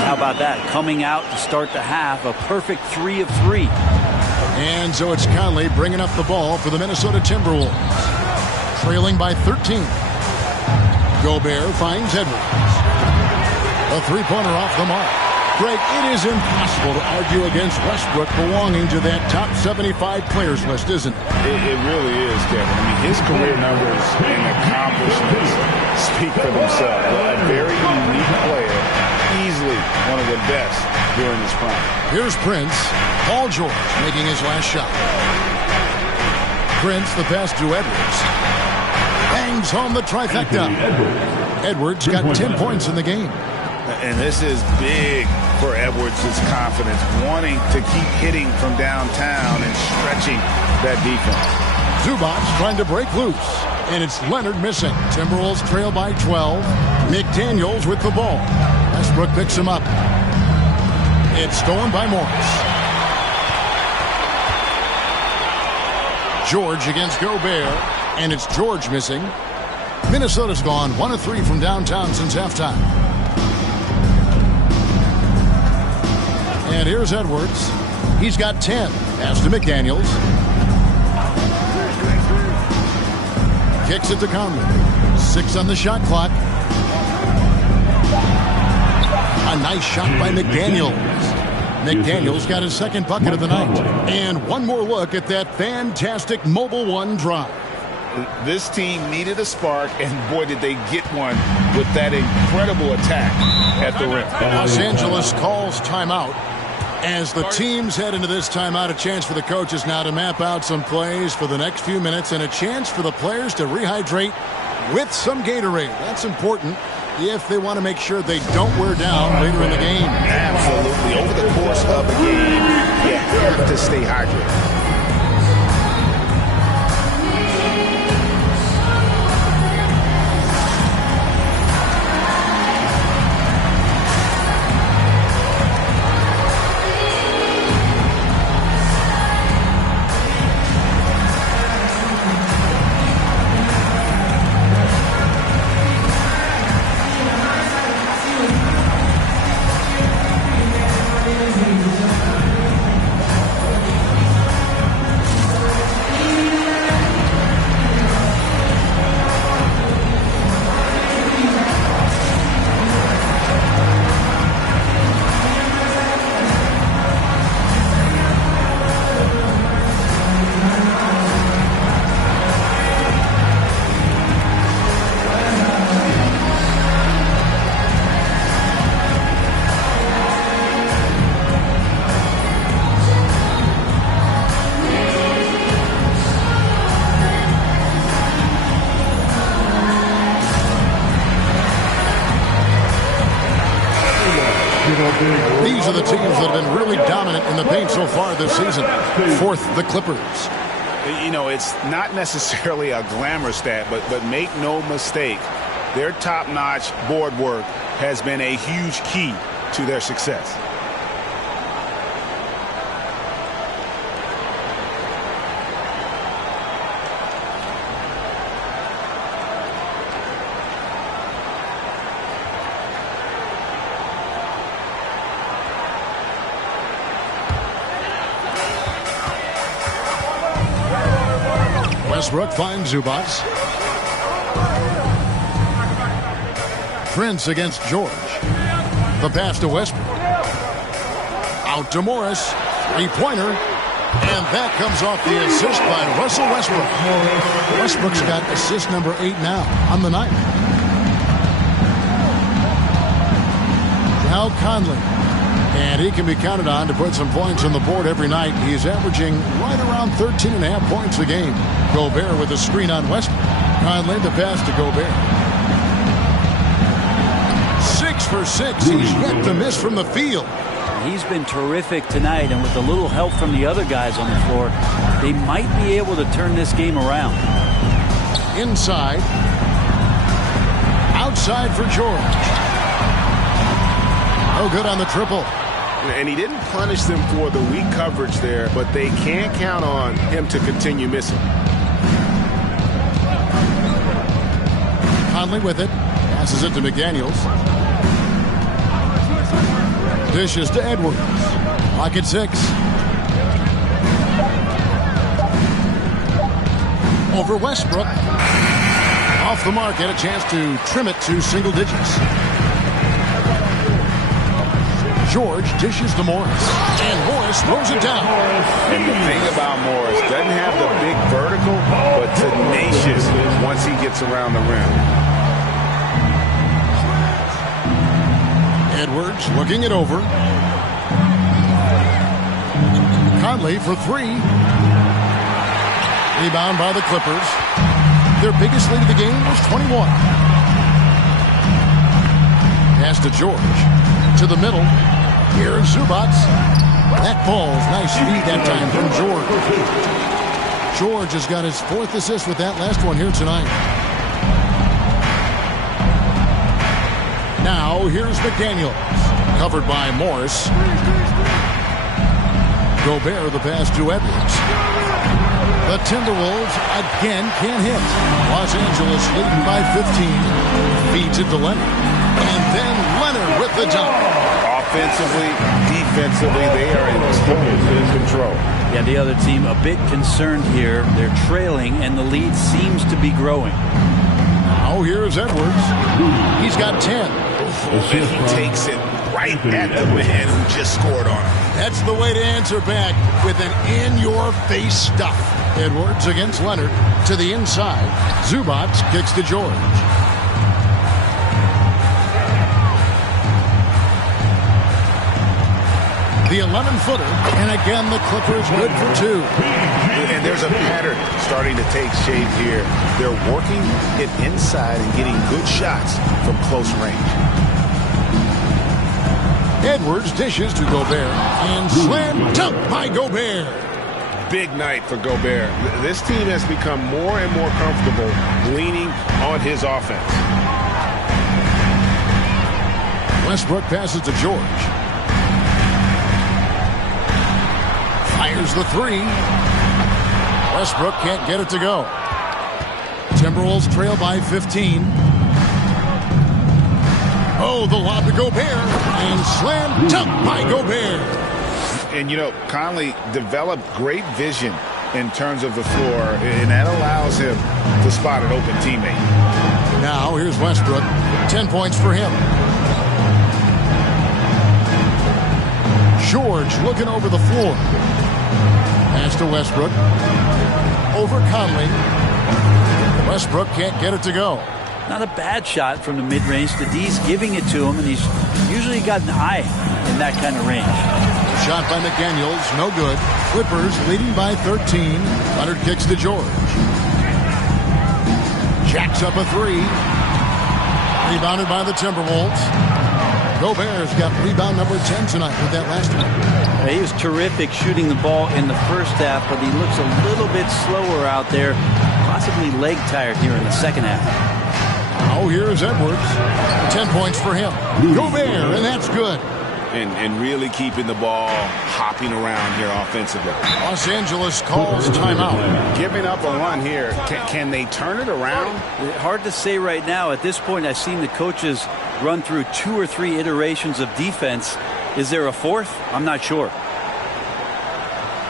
How about that? Coming out to start the half, a perfect 3 of 3. And so it's Conley bringing up the ball for the Minnesota Timberwolves. Trailing by 13. Gobert finds Edwards. A three-pointer off the mark. Greg, it is impossible to argue against Westbrook belonging to that top 75 players list, isn't it? It really is, Kevin. I mean, his career numbers and accomplishments speak for themselves. A very unique player, easily one of the best during his prime. Here's Prince. Paul George making his last shot. Prince, the pass to Edwards. Bangs home the trifecta. Edwards got 10 points in the game. And this is big for Edwards' confidence, wanting to keep hitting from downtown and stretching that defense. Zubac trying to break loose, and it's Leonard missing. Timberwolves trail by 12. McDaniels with the ball. Westbrook picks him up. It's stolen by Morris. George against Gobert, and it's George missing. Minnesota's gone 1 of 3 from downtown since halftime. And here's Edwards. He's got 10. Pass to McDaniels. Kicks it to Conley. 6 on the shot clock. A nice shot by McDaniels. McDaniels got his second bucket of the night. And one more look at that fantastic Mobile One drive. This team needed a spark, and boy, did they get one with that incredible attack at the rim. Los Angeles calls timeout. As the teams head into this timeout, a chance for the coaches now to map out some plays for the next few minutes and a chance for the players to rehydrate with some Gatorade. That's important if they want to make sure they don't wear down later in the game. Absolutely. Over the course of a game, you have to stay hydrated. of the teams that have been really dominant in the paint so far this season. Fourth, the Clippers. You know, it's not necessarily a glamour stat, but make no mistake, their top-notch board work has been a huge key to their success. Westbrook finds Zubac. Prince against George. The pass to Westbrook. Out to Morris. Three-pointer. And that comes off the assist by Russell Westbrook. Westbrook's got assist number 8 now on the night. Now Conley. And he can be counted on to put some points on the board every night. He's averaging right around 13.5 points a game. Gobert with a screen on Westbrook. Conley the pass to Gobert. 6 for 6. He's yet to miss from the field. He's been terrific tonight, and with a little help from the other guys on the floor, they might be able to turn this game around. Inside. Outside for George. No good on the triple. And he didn't punish them for the weak coverage there, but they can't count on him to continue missing. Conley with it. Passes it to McDaniels. Dishes to Edwards. Clock at 6. Over Westbrook. Off the mark. Had a chance to trim it to single digits. George dishes to Morris. And Morris throws it down. And the thing about Morris, doesn't have the big vertical, but tenacious once he gets around the rim. Edwards looking it over. Conley for 3. Rebound by the Clippers. Their biggest lead of the game was 21. Pass to George. To the middle. Here's Zubac. That ball's nice speed that time from George. George has got his 4th assist with that last one here tonight. Now here's McDaniels. Covered by Morris. Gobert the pass to Edwards. The Timberwolves again can't hit. Los Angeles leading by 15. Feeds it to Leonard. And then Leonard with the dunk. Offensively, defensively, they are in total control. Yeah, the other team a bit concerned here. They're trailing, and the lead seems to be growing. Now here's Edwards. He's got 10. And he takes it right at the man who just scored on him. That's the way to answer back with an in-your-face stuff. Edwards against Leonard to the inside. Zubac kicks to George. The 11-footer, and again the Clippers good for 2. And there's a pattern starting to take shape here. They're working it inside and getting good shots from close range. Edwards dishes to Gobert, and slam dunk by Gobert. Big night for Gobert. This team has become more and more comfortable leaning on his offense. Westbrook passes to George. Fires the 3. Westbrook can't get it to go. Timberwolves trail by 15. Oh, the lob to Gobert. And slam dunk by Gobert. And, you know, Conley developed great vision in terms of the floor, and that allows him to spot an open teammate. Now, here's Westbrook. 10 points for him. George looking over the floor. Pass to Westbrook. Over Conley. Westbrook can't get it to go. Not a bad shot from the mid-range. The D's giving it to him, and he's usually got an eye in that kind of range. Shot by McDaniels, no good. Clippers leading by 13. Leonard kicks to George. Jacks up a 3. Rebounded by the Timberwolves. Gobert's got rebound number 10 tonight with that last one. He was terrific shooting the ball in the first half, but he looks a little bit slower out there, possibly leg tired here in the second half. Oh, here's Edwards. 10 points for him. Gobert, and that's good. And really keeping the ball hopping around here offensively. Los Angeles calls timeout. Giving up a run here. Can they turn it around? Hard to say right now. At this point, I've seen the coaches run through 2 or 3 iterations of defense. Is there a fourth? I'm not sure.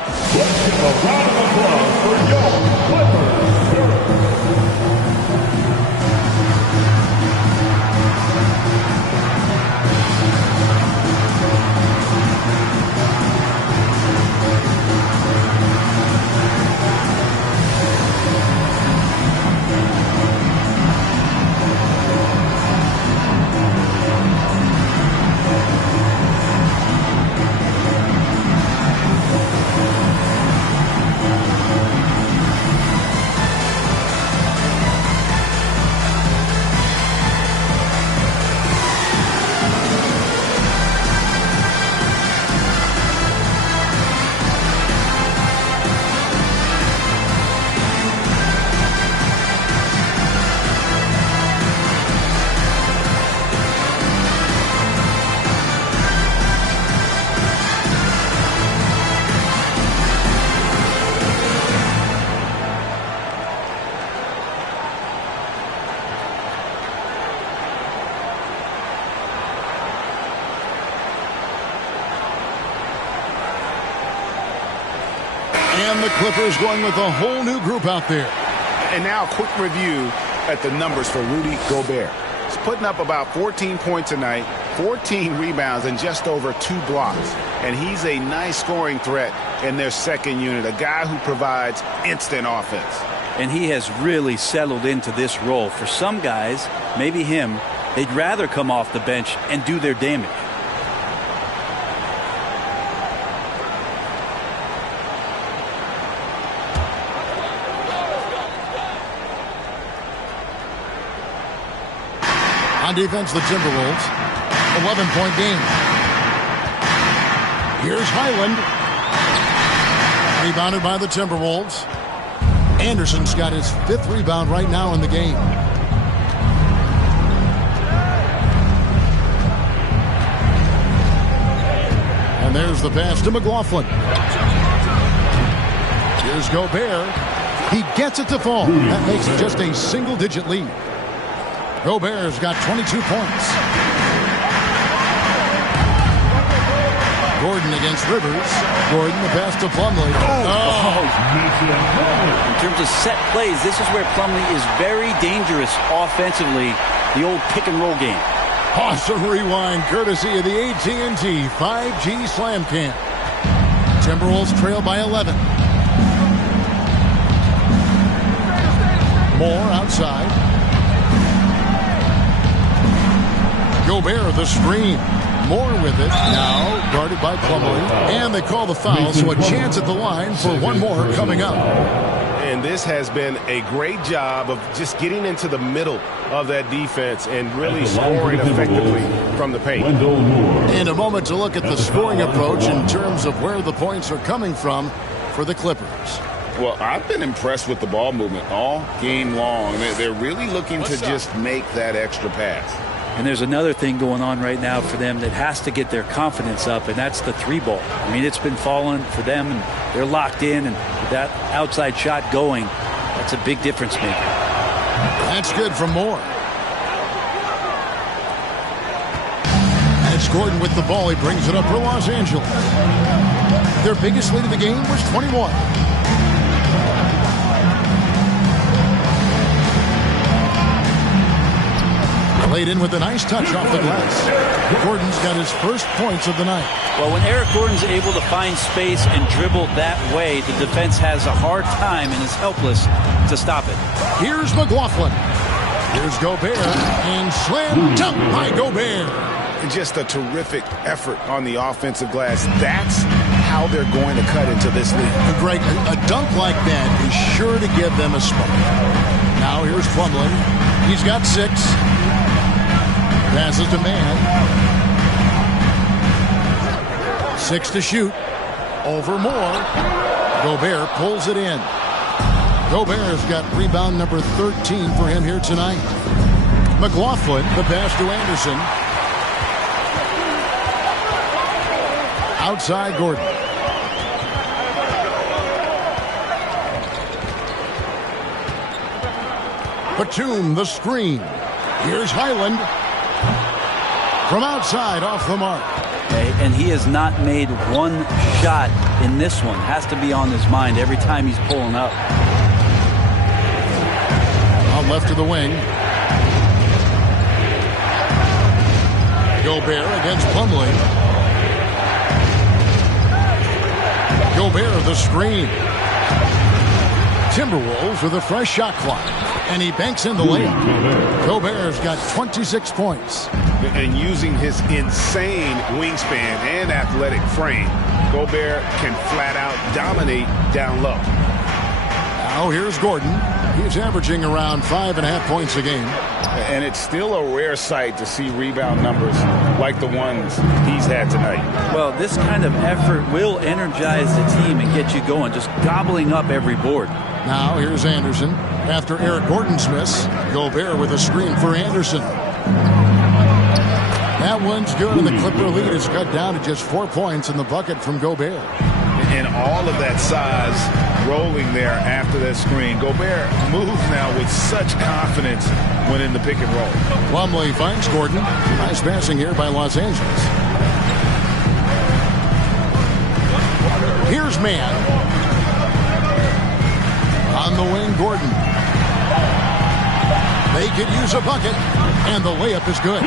Let's give a round of applause for your Clippers. And the Clippers going with a whole new group out there. And now a quick review at the numbers for Rudy Gobert. He's putting up about 14 points a night, 14 rebounds, and just over 2 blocks. And he's a nice scoring threat in their second unit, a guy who provides instant offense. And he has really settled into this role. For some guys, maybe him, they'd rather come off the bench and do their damage. On defense, the Timberwolves, 11-point game. Here's Highland. Rebounded by the Timberwolves. Anderson's got his 5th rebound right now in the game. And there's the pass to McLaughlin. Here's Gobert. He gets it to fall. That makes it just a single-digit lead. Gobert's got 22 points. Gordon against Rivers. Gordon, the pass to Plumlee. In terms of set plays, this is where Plumlee is very dangerous offensively. The old pick-and-roll game. Awesome rewind, courtesy of the AT&T 5G Slam Cam. Timberwolves trail by 11. Moore outside. Gobert the screen. Moore with it. Now guarded by Plumlee. And they call the foul, so a chance at the line for one more coming up. And this has been a great job of just getting into the middle of that defense and really scoring effectively from the paint. And a moment to look at the scoring approach in terms of where the points are coming from for the Clippers. Well, I've been impressed with the ball movement all game long. They're really looking to just make that extra pass. And there's another thing going on right now for them that has to get their confidence up, and that's the 3-ball. I mean, it's been falling for them, and they're locked in, and with that outside shot going, that's a big difference maker. That's good from Moore. And it's Gordon with the ball. He brings it up for Los Angeles. Their biggest lead of the game was 21. Laid in with a nice touch off the glass. Gordon's got his first points of the night. Well, when Eric Gordon's able to find space and dribble that way, the defense has a hard time and is helpless to stop it. Here's McLaughlin. Here's Gobert. And slam dunk by Gobert. Just a terrific effort on the offensive glass. That's how they're going to cut into this league. Greg, a dunk like that is sure to give them a spark. Now here's Plumlee. He's got 6. Passes to man. 6 to shoot. Over more. Gobert pulls it in. Gobert's got rebound number 13 for him here tonight. McLaughlin, the pass to Anderson. Outside Gordon. Batum, the screen. Here's Highland. From outside, off the mark. And he has not made one shot in this one. Has to be on his mind every time he's pulling up. Out left of the wing. Gobert against Plumlee. Gobert the screen. Timberwolves with a fresh shot clock. And he banks in the layup. Gobert's got 26 points. And using his insane wingspan and athletic frame, Gobert can flat out dominate down low. Now here's Gordon. He's averaging around 5.5 points a game. And it's still a rare sight to see rebound numbers like the ones he's had tonight. Well, this kind of effort will energize the team and get you going, just gobbling up every board. Now here's Anderson. After Eric Gordon's miss, Gobert with a screen for Anderson. That one's good, and the Clipper lead is cut down to just 4 points in the bucket from Gobert. And all of that size rolling there after that screen. Gobert moves now with such confidence when in the pick and roll. Plumlee finds Gordon. Nice passing here by Los Angeles. Here's Mann. On the wing, Gordon. They could use a bucket, and the layup is good.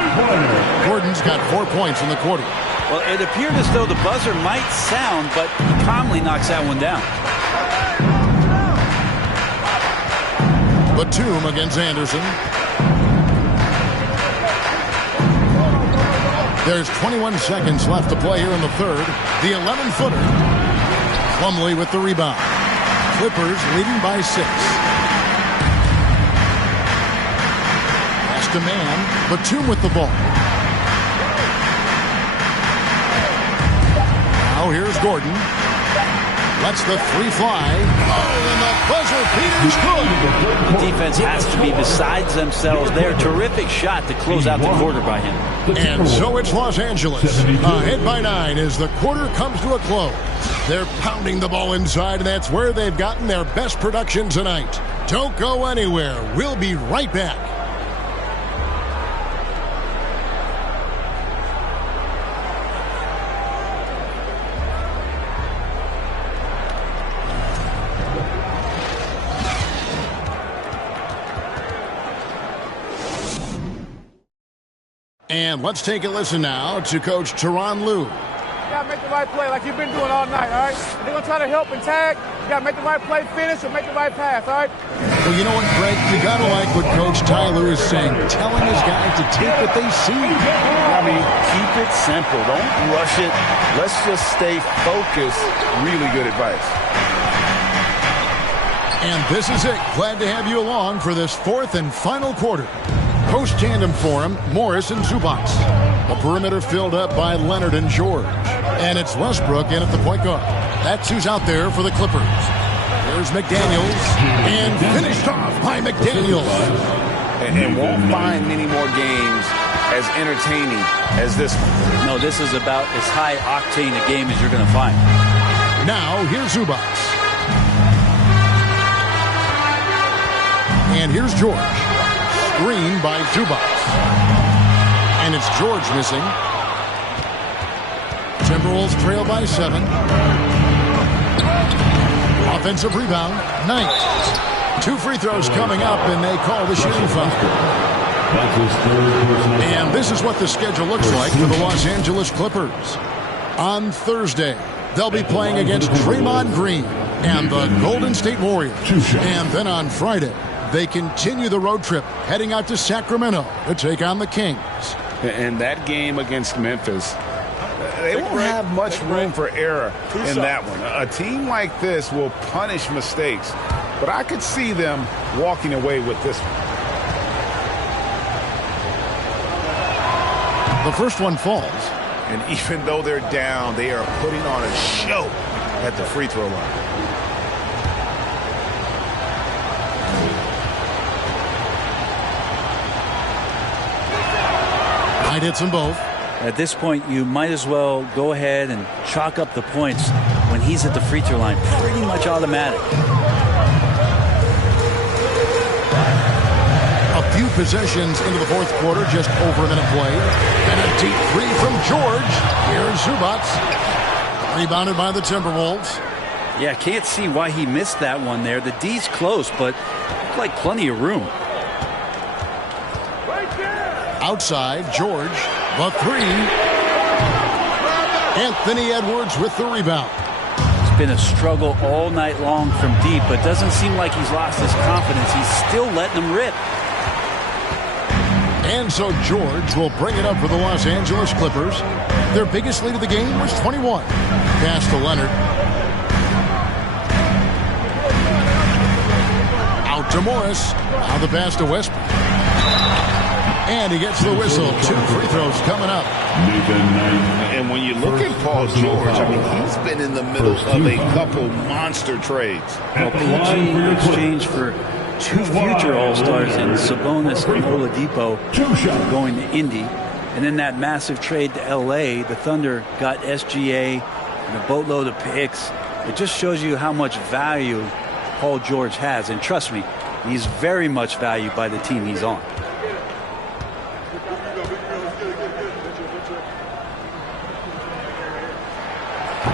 Gordon's got 4 points in the quarter. Well, it appeared as though the buzzer might sound, but he calmly knocks that one down. Batum against Anderson. There's 21 seconds left to play here in the third. The 11-footer. Plumlee with the rebound. Clippers leading by 6. Pass to Mann. Batum with the ball. Now here's Gordon. Lets the three fly. Oh, and the buzzer beater's good. The defense has to be besides themselves. Their terrific shot to close out the quarter by him. And so it's Los Angeles. Ahead by 9 as the quarter comes to a close. They're pounding the ball inside, and that's where they've gotten their best production tonight. Don't go anywhere. We'll be right back. And let's take a listen now to Coach Tyronn Lue. You got to make the right play like you've been doing all night, all right? If they're going to try to help and tag, you got to make the right play, finish, or make the right pass, all right? Well, you know what, Greg? You got to like what Coach Ty Lue is saying, telling his guys to take what they see. I mean, keep it simple. Don't rush it. Let's just stay focused. Really good advice. And this is it. Glad to have you along for this fourth and final quarter. Post tandem for him, Morris and Zubac. The perimeter filled up by Leonard and George. And it's Westbrook in at the point guard. That's who's out there for the Clippers. There's McDaniels. And finished off by McDaniels. And won't find many more games as entertaining as this one. No, this is about as high octane a game as you're going to find. Now, here's Zubac. And here's George. Screen by Zubac. And it's George missing. Timberwolves trail by 7. Offensive rebound, Knight. 2 free throws coming up, and they call the shooting foul. And this is what the schedule looks like for the Los Angeles Clippers. On Thursday, they'll be playing against Draymond Green and the Golden State Warriors. And then on Friday, they continue the road trip, heading out to Sacramento to take on the Kings. And that game against Memphis, they won't have much room for error in that one. A team like this will punish mistakes, but I could see them walking away with this one. The first one falls. And even though they're down, they are putting on a show at the free throw line. Knight hits them both. At this point, you might as well go ahead and chalk up the points when he's at the free throw line. Pretty much automatic. A few possessions into the fourth quarter, just over a minute played. And a deep three from George. Here's Zubac. Rebounded by the Timberwolves. Yeah, can't see why he missed that one there. The D's close, but looked like plenty of room. Outside, George, the three. Anthony Edwards with the rebound. It's been a struggle all night long from deep, but doesn't seem like he's lost his confidence. He's still letting them rip. And so George will bring it up for the Los Angeles Clippers. Their biggest lead of the game was 21. Pass to Leonard. Out to Morris. Now the pass to Westbrook. And he gets the whistle. 2 free throws coming up. And when you look at Paul George, I mean, he's been in the middle of a couple monster trades. Well, PG in exchange for 2 future All-Stars in Sabonis and Oladipo going to Indy. And then that massive trade to L.A., the Thunder got SGA and a boatload of picks. It just shows you how much value Paul George has. And trust me, he's very much valued by the team he's on.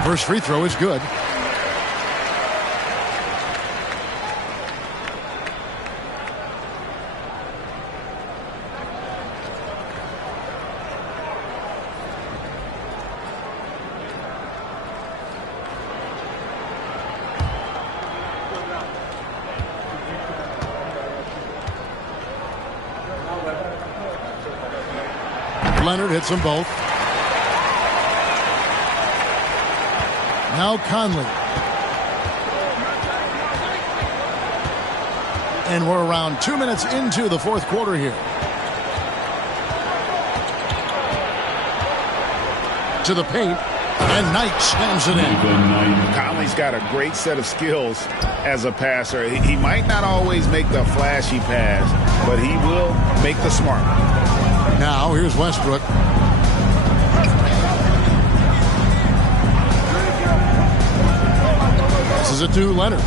First free throw is good. Leonard hits them both. Now Conley. And we're around 2 minutes into the fourth quarter here. To the paint, and Knight slams it in. Conley's got a great set of skills as a passer. He might not always make the flashy pass, but he will make the smart one. Now here's Westbrook. This is it to Leonard.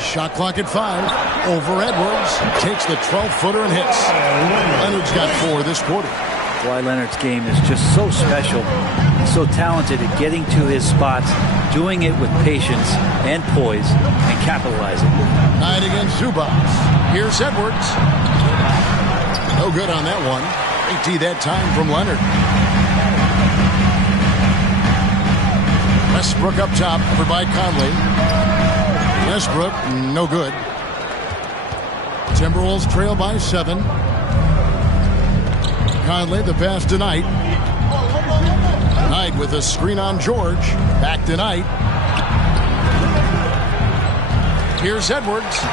Shot clock at 5. Over Edwards. Takes the 12-footer and hits. Leonard's got 4 this quarter. Kawhi Leonard's game is just so special. He's so talented at getting to his spots, doing it with patience and poise, and capitalizing. Knight against Zubac. Here's Edwards. No good on that one. Great D that time from Leonard. Westbrook up top, covered by Conley. Westbrook, no good. Timberwolves trail by 7. Conley, the pass to Knight. Knight with a screen on George. Back to Knight. Here's Edwards.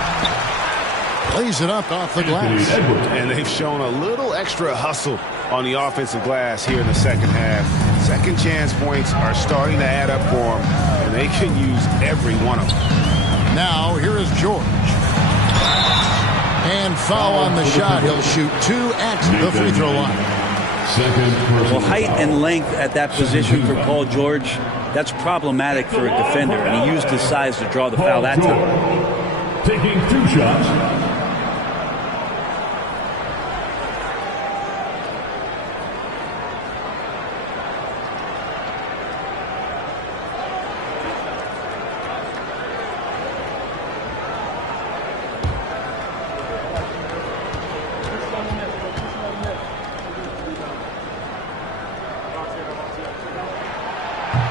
Lays it up off the glass. And they've shown a little extra hustle on the offensive glass here in the second half. Second chance points are starting to add up for them, and they can use every one of them. Now, here is George. And foul on the shot. He'll shoot 2 at the free throw line. Well, height and length at that position for Paul George, that's problematic for a defender, and he used his size to draw the foul that time. Taking 2 shots.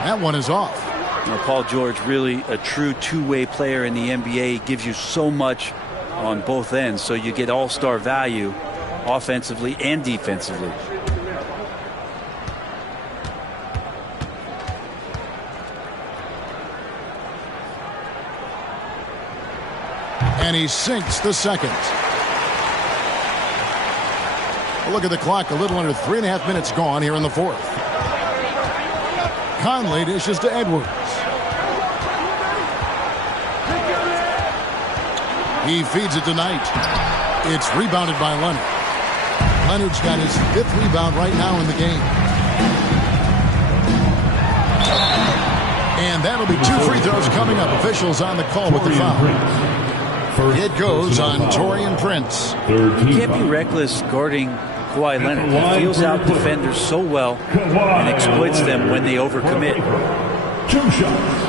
That one is off. Now, Paul George, really a true two-way player in the NBA. He gives you so much on both ends, so you get all-star value offensively and defensively. And he sinks the second. Look at the clock. A little under 3.5 minutes gone here in the fourth. Conley dishes to Edwards. He feeds it to Knight. It's rebounded by Leonard. Leonard's got his 5th rebound right now in the game. And that'll be 2 free throws coming up. Officials on the call with the foul. It goes on Taurean Prince. You can't be reckless guarding Kawhi Leonard. He feels out defenders so well and exploits them when they overcommit. 2 shots.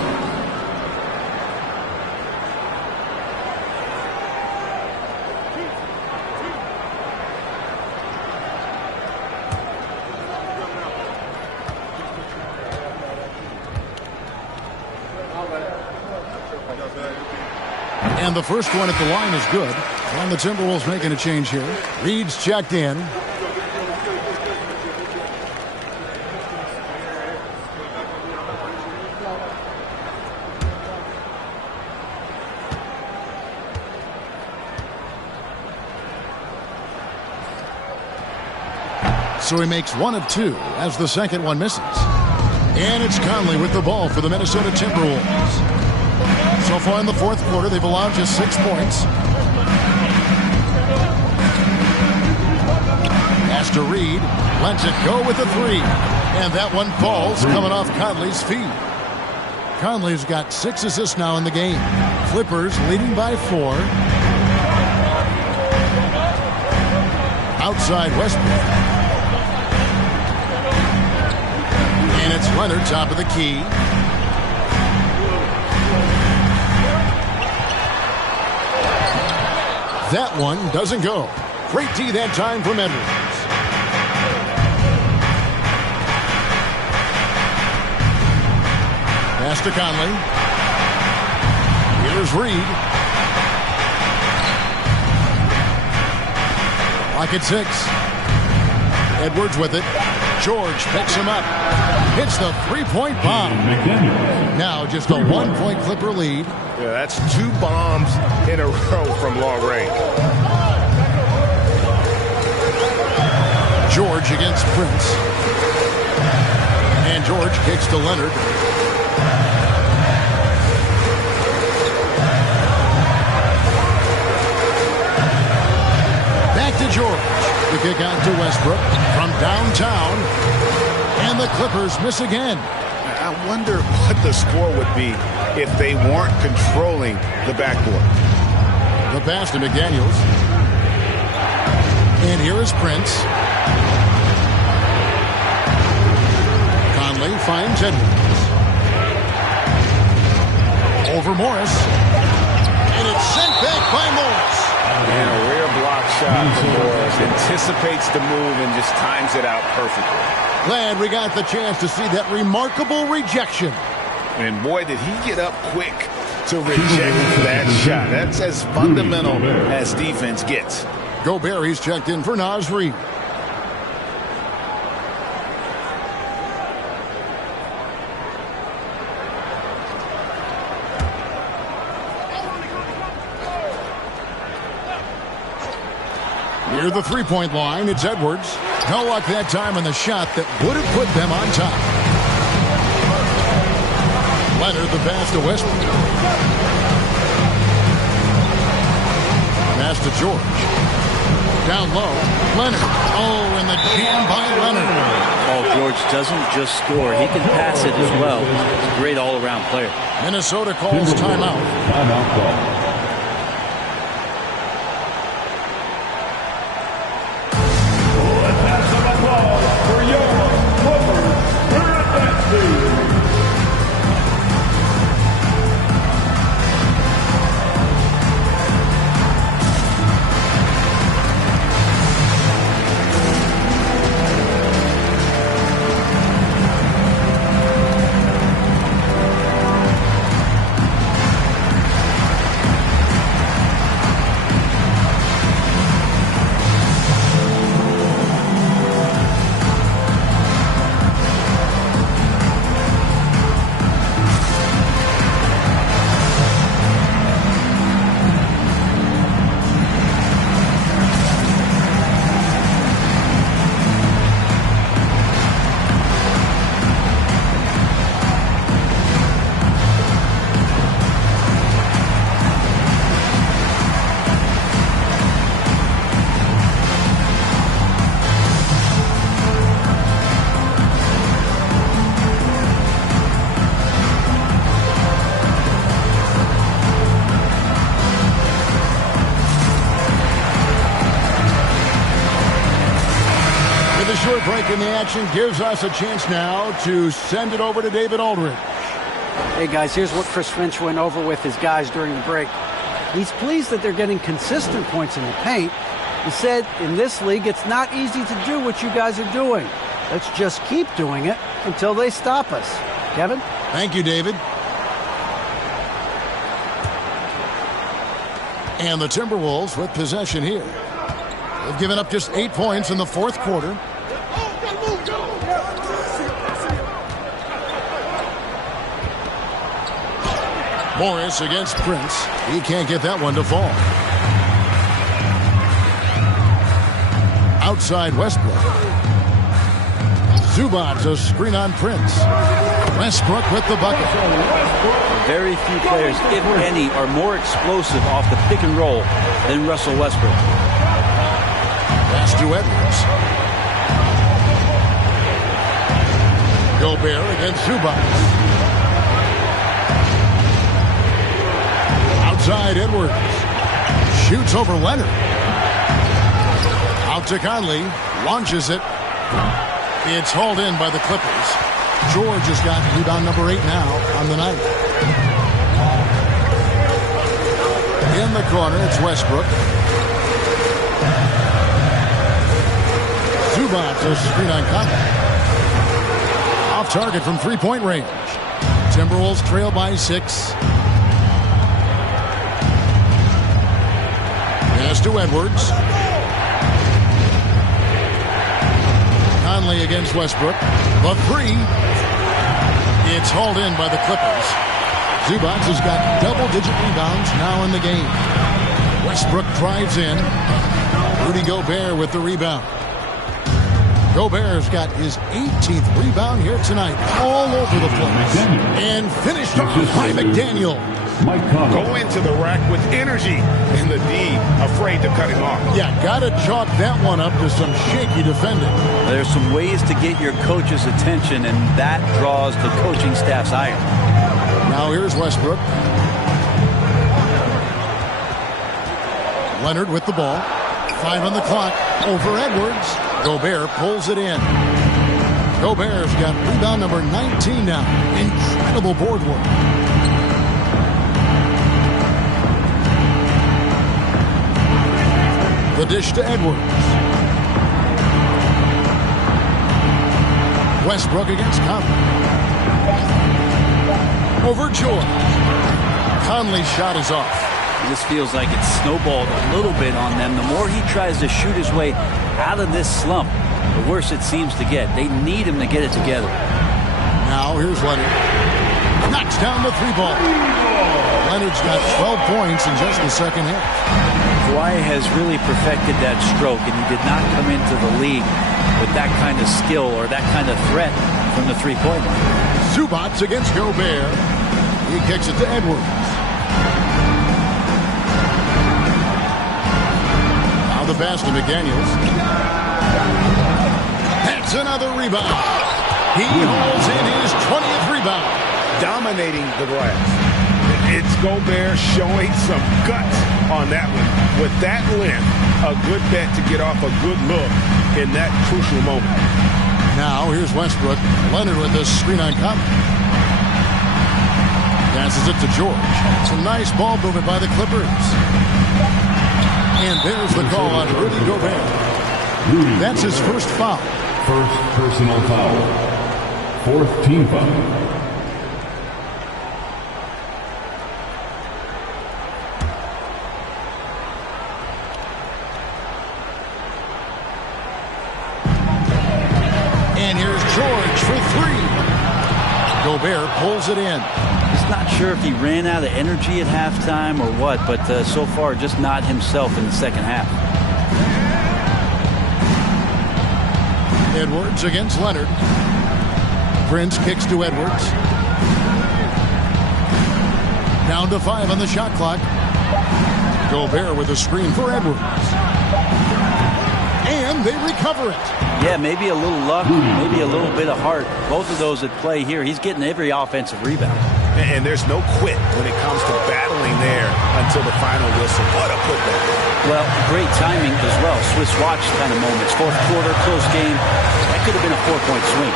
And the first one at the line is good. And the Timberwolves making a change here. Reed's checked in. So he makes 1 of 2 as the second one misses. And it's Conley with the ball for the Minnesota Timberwolves. So far in the fourth quarter, they've allowed just 6 points. Pass to Reed. Lets it go with the 3. And that one falls coming off Conley's feet. Conley's got 6 assists now in the game. Clippers leading by 4. Outside Westbrook. And it's Leonard top of the key. That one doesn't go. Great D that time from Edwards. Pass to Conley. Here's Reed. Lock at 6. Edwards with it. George picks him up. Hits the 3-point bomb. Now just a 1-point Clipper lead. Yeah, that's 2 bombs in a row from long range. George against Prince. And George kicks to Leonard. Back to George. The kick out to Westbrook from downtown. And the Clippers miss again. I wonder what the score would be if they weren't controlling the backboard. The pass to McDaniels. And here is Prince. Conley finds Edwards. Over Morris. And it's sent back by Morris. And a rear block shot from Morris. Anticipates the move and just times it out perfectly. Glad we got the chance to see that remarkable rejection. And boy, did he get up quick to reject that shot. That's as fundamental as defense gets. Gobert's checked in for Naz Reid. Near the 3-point line, it's Edwards. No luck that time on the shot that would have put them on top. Leonard the pass to Westbrook. Pass to George. Down low, Leonard. Oh, and the jam by Leonard. Oh, George doesn't just score. He can pass it as well. He's a great all-around player. Minnesota calls timeout. Timeout call. Short break in the action gives us a chance now to send it over to David Aldridge. Hey, guys, here's what Chris Finch went over with his guys during the break. He's pleased that they're getting consistent points in the paint. He said, in this league, it's not easy to do what you guys are doing. Let's just keep doing it until they stop us. Kevin? Thank you, David. And the Timberwolves with possession here. They've given up just 8 points in the fourth quarter. Morris against Prince. He can't get that one to fall. Outside Westbrook. Zubac, a screen on Prince. Westbrook with the bucket. Very few players, if any, are more explosive off the pick and roll than Russell Westbrook. Pass to Edwards. Gobert against Zubac. Outside Edwards. Shoots over Leonard. Out to Conley. Launches it. It's hauled in by the Clippers. George has got rebound number 8 now on the night. In the corner, it's Westbrook. Zubac, a screen on Conley. Off target from three-point range. Timberwolves trail by 6. Pass to Edwards. Conley against Westbrook. The 3. It's hauled in by the Clippers. Zubac has got double-digit rebounds now in the game. Westbrook drives in. Rudy Gobert with the rebound. Gobert's got his 18th rebound here tonight. All over the place. And finished off by McDaniel. Go into the rack with energy, and the D afraid to cut him off. Yeah, gotta chalk that one up to some shaky defending. There's some ways to get your coach's attention, and that draws the coaching staff's ire. Now here's Westbrook. Leonard with the ball. 5 on the clock. Over Edwards. Gobert pulls it in. Gobert's got rebound number 19 now. Incredible board work. The dish to Edwards. Westbrook against Conley. Over George. Conley's shot is off. This feels like it's snowballed a little bit on them. The more he tries to shoot his way out of this slump, the worse it seems to get. They need him to get it together. Now here's Leonard. Knocks down the 3-ball. Leonard's got 12 points in just the second half. Kawhi has really perfected that stroke, and he did not come into the league with that kind of skill or that kind of threat from the three-point line. Zubac against Gobert. He kicks it to Edwards. Now the pass to McDaniels. That's another rebound. He holds in his 20th rebound. Dominating the glass. It's Gobert showing some guts on that one. With that length, a good bet to get off a good look in that crucial moment. Now here's Westbrook. Leonard with the screen on Conley. Passes it to George. Some nice ball movement by the Clippers. And there's the call on Rudy Gobert. That's his first foul. First personal foul. 4th team foul. And here's George for 3. Gobert pulls it in. Just not sure if he ran out of energy at halftime or what, but so far just not himself in the second half. Edwards against Leonard. Prince kicks to Edwards. Down to 5 on the shot clock. Gobert with a screen for Edwards. And they recover it. Yeah, maybe a little luck, maybe a little bit of heart. Both of those at play here. He's getting every offensive rebound. And there's no quit when it comes to battling there until the final whistle. What a putback. Well, great timing as well. Swiss watch kind of moments. Fourth quarter, close game. That could have been a 4-point swing.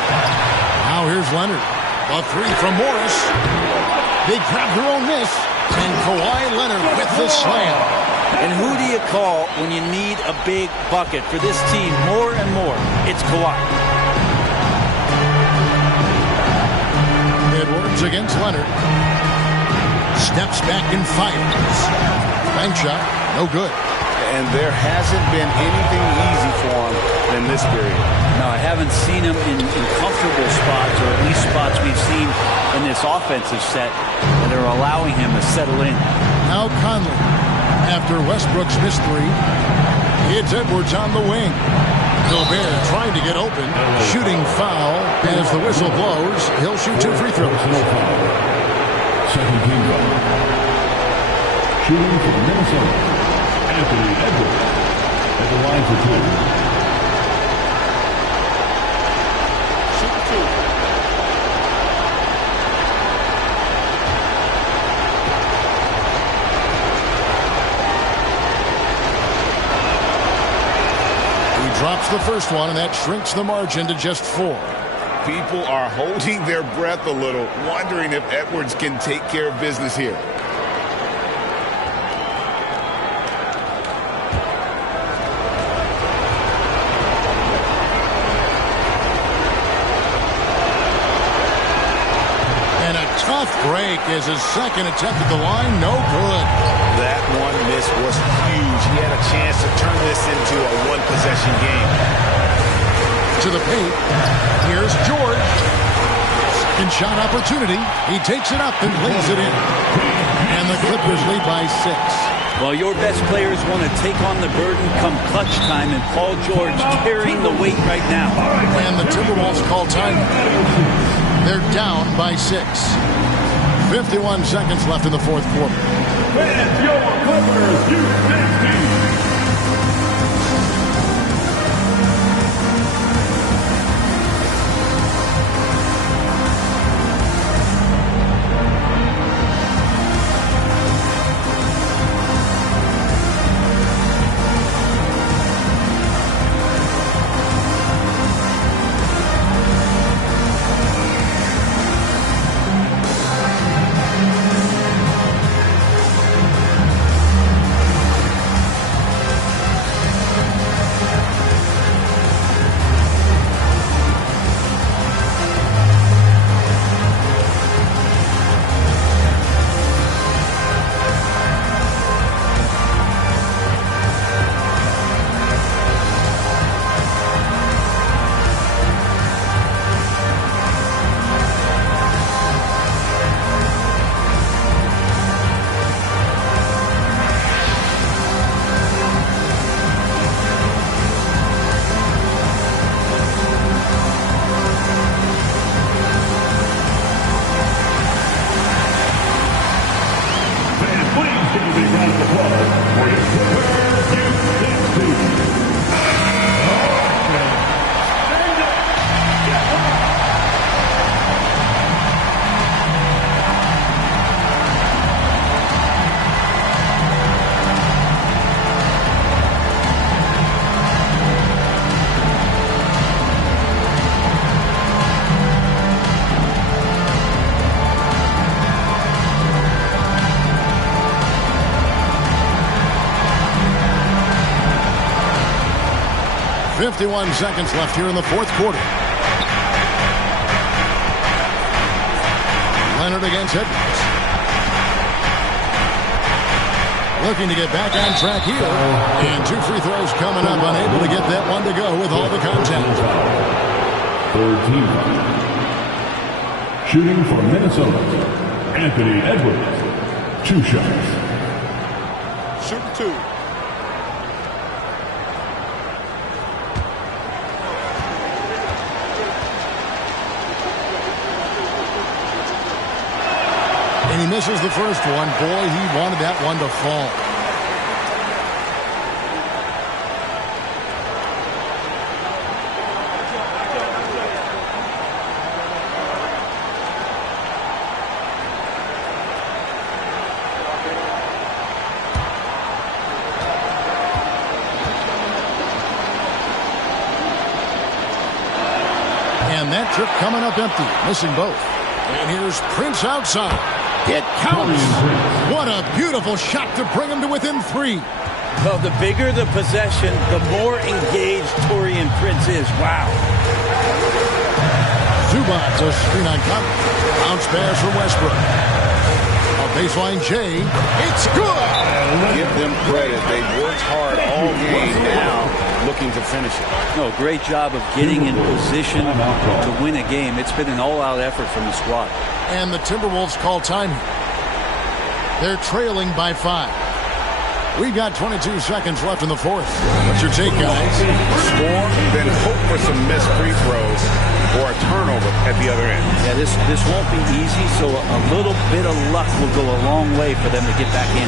Now here's Leonard. A three from Morris. They grab their own miss. And Kawhi Leonard with the slam. And who do you call when you need a big bucket for this team more and more? It's Kawhi. Edwards against Leonard. Steps back and fires. Bank shot, no good. And there hasn't been anything easy for him in this period. No, I haven't seen him in comfortable spots, or at least spots we've seen in this offensive set that are allowing him to settle in. Now Conley, after Westbrook's missed three, it's Edwards on the wing. Gobert trying to get open, shooting foul as the whistle blows. He'll shoot 2 free throws. Second team foul. Shooting for Minnesota, Anthony Edwards at the line for 2. Drops the first one, and that shrinks the margin to just 4. People are holding their breath a little, wondering if Edwards can take care of business here. And a tough break as his second attempt at the line, no good. That one miss was huge. He had a chance to turn this into a one-possession game. To the paint. Here's George. Second shot opportunity. He takes it up and lays it in. And the Clippers lead by 6. Well, your best players want to take on the burden come clutch time, and Paul George carrying the weight right now. And the Timberwolves call time. They're down by 6. 51 seconds left in the fourth quarter. And your Clippers, you 16. .51 seconds left here in the fourth quarter. Leonard against Edwards. Looking to get back on track here. And 2 free throws coming up. Unable to get that one to go with all the contact. Third team foul. Shooting for Minnesota, Anthony Edwards. 2 shots. Shooting 2. And he misses the first one. Boy, he wanted that one to fall. And that trip coming up empty, missing both. And here's Prince outside. It counts. What a beautiful shot to bring him to within 3. Well, the bigger the possession, the more engaged Taurean Prince is. Wow. Zubac, a screen on Conley. Bounce pass from Westbrook. A baseline J. It's good. Give them credit. They've worked hard all game now, looking to finish it. No, great job of getting in position to win a game. It's been an all-out effort from the squad. And the Timberwolves call time here. They're trailing by 5. We've got 22 seconds left in the fourth. What's your take, guys? Score, then hope for some missed free throws or a turnover at the other end. Yeah, this won't be easy, so a little bit of luck will go a long way for them to get back in.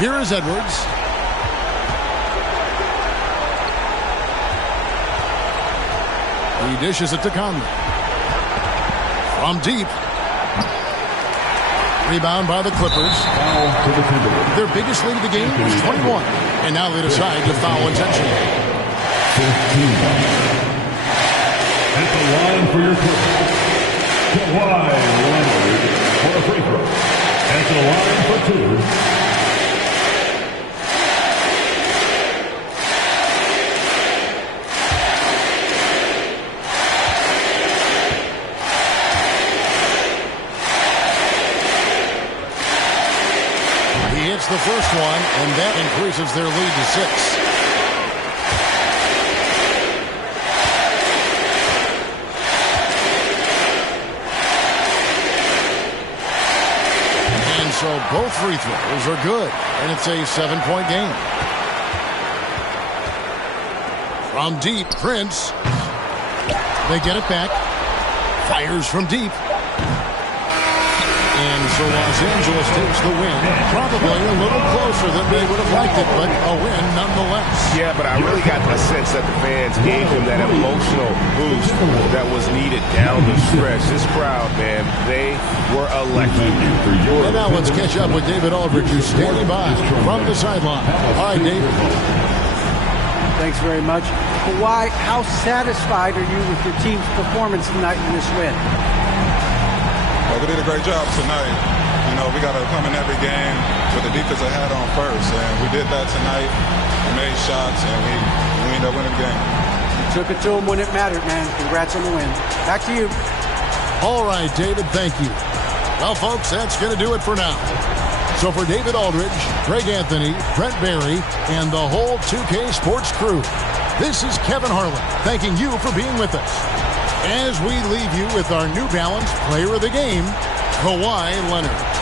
Here is Edwards. He dishes it to Conley. From deep. Rebound by the Clippers. Their biggest lead of the game was 21. And now they decide to foul intentionally. 15. At the line for your Clippers, Kawhi Leonard for a free throw. At the line for 2. The first one, and that increases their lead to 6. And so both free throws are good, and it's a 7-point game. From deep, Prince. They get it back. Fires from deep. And so Los Angeles takes the win. Probably a little closer than they would have liked it, but a win nonetheless. Yeah, but I really got the sense that the fans gave him that emotional boost that was needed down the stretch. This crowd, man, they were electric. And now let's catch up with David Aldridge, who's standing by from the sideline. All right, David. Thanks very much. Kawhi, how satisfied are you with your team's performance tonight in this win? We did a great job tonight. You know, we got to come in every game with the defensive hat on first, and we did that tonight. We made shots, and we ended up winning the game. You took it to them when it mattered, man. Congrats on the win. Back to you. All right, David, thank you. Well, folks, that's going to do it for now. So for David Aldridge, Greg Anthony, Brent Barry, and the whole 2K Sports crew, this is Kevin Harlan thanking you for being with us. As we leave you with our New Balance Player of the Game, Kawhi Leonard.